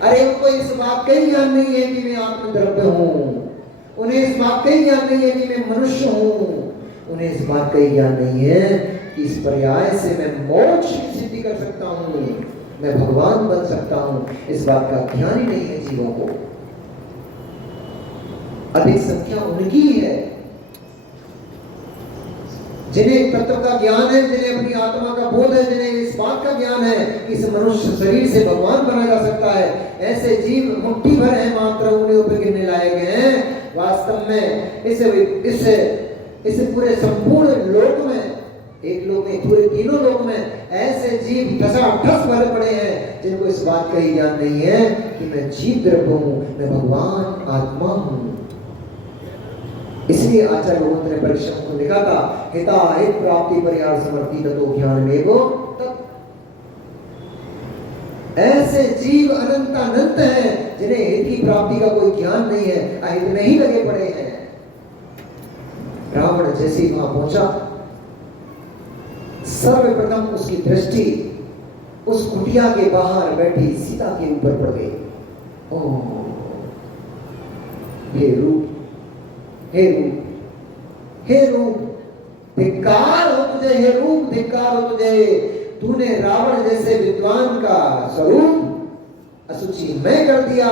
अरे उनको इस बात का ही ज्ञान नहीं है कि मैं आत्मद्रव्य हूँ, उन्हें इस बात का ही ज्ञान नहीं है कि मैं मनुष्य हूँ, उन्हें इस बात का ही ज्ञान नहीं है कि इस पर्याय से मैं मोक्ष की सिद्धि कर सकता हूँ, मैं भगवान बन सकता हूँ। इस बात का ज्ञान ही नहीं है जीवों को। अधिक संख्या उनकी ही है जिन्हें तत्व का ज्ञान है, जिन्हें अपनी आत्मा का बोध है, जिन्हें इस बात का ज्ञान है कि इस मनुष्य शरीर से भगवान बना जा सकता है। ऐसे जीव मुट्ठी भर है मात्र, उन्हें ऊपर गिनने लाए गए हैं। वास्तव में इस पूरे संपूर्ण लोक में, एक लोक में, पूरे तीनों लोक में ऐसे जीव ठसाठस भरे पड़े हैं जिनको इस बात का ही ज्ञान नहीं है कि मैं जीव द्रव्य हूँ, मैं भगवान आत्मा हूँ। इसलिए आचार्य भगवंत ने परिश्रम को लिखा था, हिता हित प्राप्ति परिहार समर्थी ततो ज्ञान में वो तत्। ऐसे जीव अनंत हैं जिन्हें हित की प्राप्ति का कोई ज्ञान नहीं है, अहित में ही लगे पड़े हैं। रावण जैसे वहां पहुंचा, सर्वप्रथम उसकी दृष्टि उस कुटिया के बाहर बैठी सीता के ऊपर पड़ गई। ओह, हे रूप, हे रूप, हे रूप, धिक्कार हो तुझे, हे रूप धिक्कार हो तुझे। तूने रावण जैसे विद्वान का स्वरूप असुचि में कर दिया,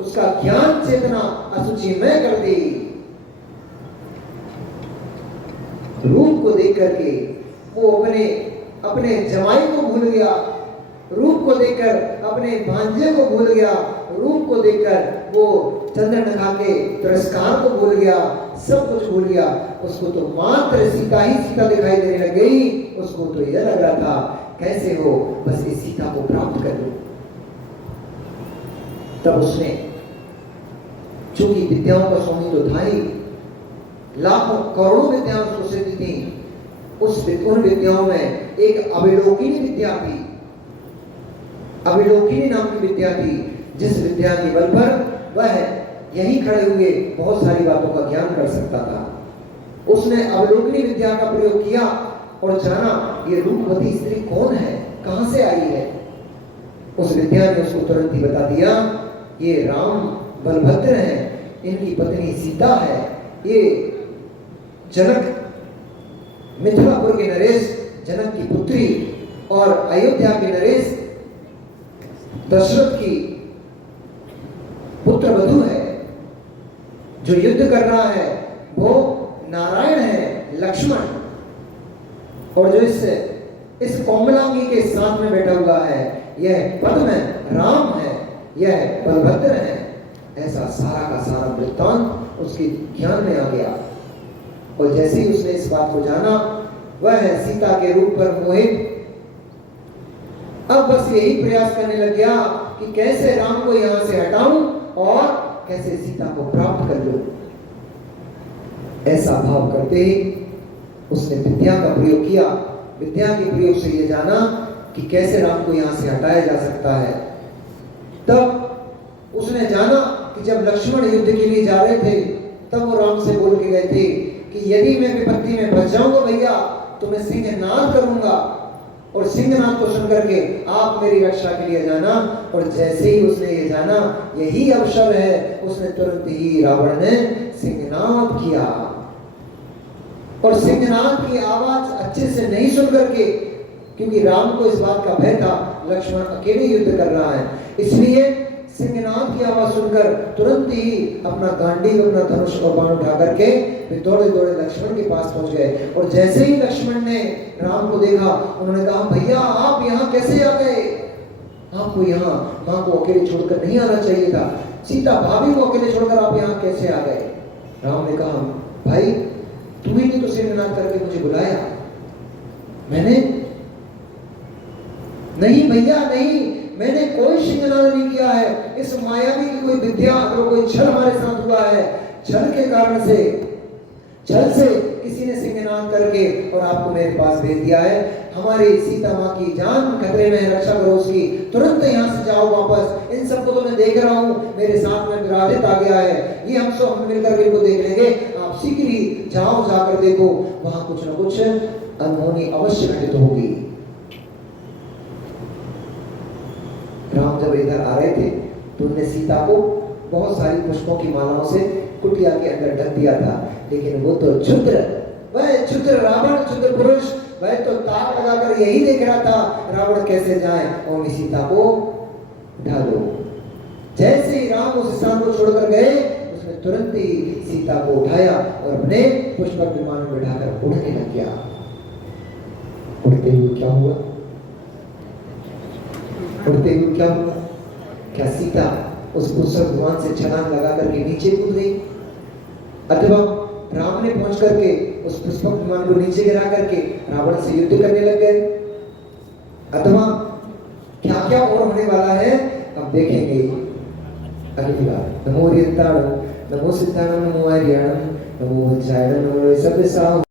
उसका ज्ञान चेतना असुचि में कर दी। रूप को देख करके वो अपने जमाई को भूल गया, रूप को देखकर अपने भांजे को भूल गया, रूप को देखकर वो चंदन खा के तिरस्कार को भूल गया, सब कुछ भूल गया। उसको तो मात्र सीता ही सीता दिखाई देने लग गई। उसको तो यह लग रहा था कैसे हो बस इस सीता को प्राप्त कर लूं। तब उसने, चूंकि विद्याओं का स्वामी तो था ही, लाखों करोड़ों विद्याओं उसको सिद्ध थी, उन विद्याओं में एक अविलोकिनी विद्या थी, अविलोकिनी नाम की विद्या थी, जिस विद्या के बल पर वह यही खड़े हुए बहुत सारी बातों का ज्ञान कर सकता था। उसने अवलोकनी विद्या का प्रयोग किया और जाना ये रूपवती स्त्री कौन है, कहां से आई है। उस विद्या ने उसको तुरंत ही बता दिया, ये राम बलभद्र हैं, इनकी पत्नी सीता है, ये जनक, मिथिलापुर के नरेश जनक की पुत्री और अयोध्या के नरेश दशरथ की पुत्र वधू है। जो युद्ध कर रहा है वो नारायण है, लक्ष्मण, और जो इस कोमलांगी के साथ में बैठा हुआ है यह पद्म राम है, यह बलभद्र है। ऐसा सारा का सारा वृत्तांत उसके ज्ञान में आ गया। और जैसे ही उसने इस बात को जाना, वह सीता के रूप पर मोहित अब बस यही प्रयास करने लग गया कि कैसे राम को यहां से हटाऊं और कैसे सीता को प्राप्त कर लूं। ऐसा भाव करते ही उसने विद्या का प्रयोग किया। विद्या के प्रयोग से यह जाना कि कैसे राम को यहां से हटाया जा सकता है। तब उसने जाना कि जब लक्ष्मण युद्ध के लिए जा रहे थे तब वो राम से बोल के गए थे कि यदि मैं विपत्ति में फंस जाऊंगा भैया तो मैं सिंहनाद करूंगा, और सिंहनाद को सुनकर के आप मेरी रक्षा के लिए जाना। और जैसे ही उसने ये जाना यही अवसर है, उसने तुरंत ही रावण ने और सिंहनाद की आवाज अच्छे से नहीं सुन करके, क्योंकि राम को इस बात का भय था लक्ष्मण अकेले युद्ध कर रहा है, इसलिए सिंहनाद की आवाज सुनकर तुरंत ही अपना गांडीव, अपना धनुष और बाण उठा करके वे दौड़े दौड़े लक्ष्मण के पास पहुंच गए। और जैसे ही लक्ष्मण ने राम को देखा, उन्होंने कहा, भैया आप यहाँ कैसे आ गए? आपको यहाँ माँ को अकेले छोड़कर नहीं आना चाहिए था, सीता भाभी को अकेले छोड़कर आप यहाँ कैसे आ गए? राम ने कहा, भाई तू ही ने तो सिंहनाद करके मुझे बुलाया, मैंने नहीं भैया नहीं, मैंने कोई सिंहनाद नहीं किया है। इस मायावी की कोई विद्या, अगर कोई छल हमारे साथ हुआ है, छल के कारण से, छल से किसी ने सिंहनाद करके और आपको मेरे पास भेज दिया है। हमारी सीता माँ की जान खतरे में है, रक्षा करो उसकी, तुरंत यहाँ से जाओ वापस। इन सबको तो मैं देख रहा हूँ, मेरे साथ में विराजित आ गया है, ये हम मिलकर इनको देख लेंगे। आप शीघ्र ही जाओ, जाकर देखो, वहां कुछ न कुछ अनहोनी अवश्य घटित होगी। राम जब इधर आ रहे थे तो उन्होंने सीता को बहुत सारी पुष्पों की मालाओं से कुटिया के अंदर ढक दिया था, लेकिन वो तो क्षुद्र, वह क्षुद्र रावण, क्षुद्र पुरुष, वह तो ताक लगाकर यही देख रहा था रावण कैसे जाए और सीता को उठा लो। जैसे ही राम उस स्थान को छोड़कर गए, उसने तुरंत ही सीता को उठाया और अपने पुष्पक विमान में बिठाकर उड़ने लग गया। उड़ते हुए क्या हुआ? उड़ते हुए क्या हुआ? क्या सीता उस पुष्पक विमान से छलांग लगा करके नीचे कूद गई, अथवा राम ने पहुंच करके उस पुष्पक विमान को नीचे गिरा करके रावण से युद्ध करने लग गए, अथवा क्या क्या और होने वाला है अब देखेंगे अगली बार। नमो रियंताणं, नमो सिद्धाणं, नमो आर्याणं, नमो वज्रायणं, नमो सब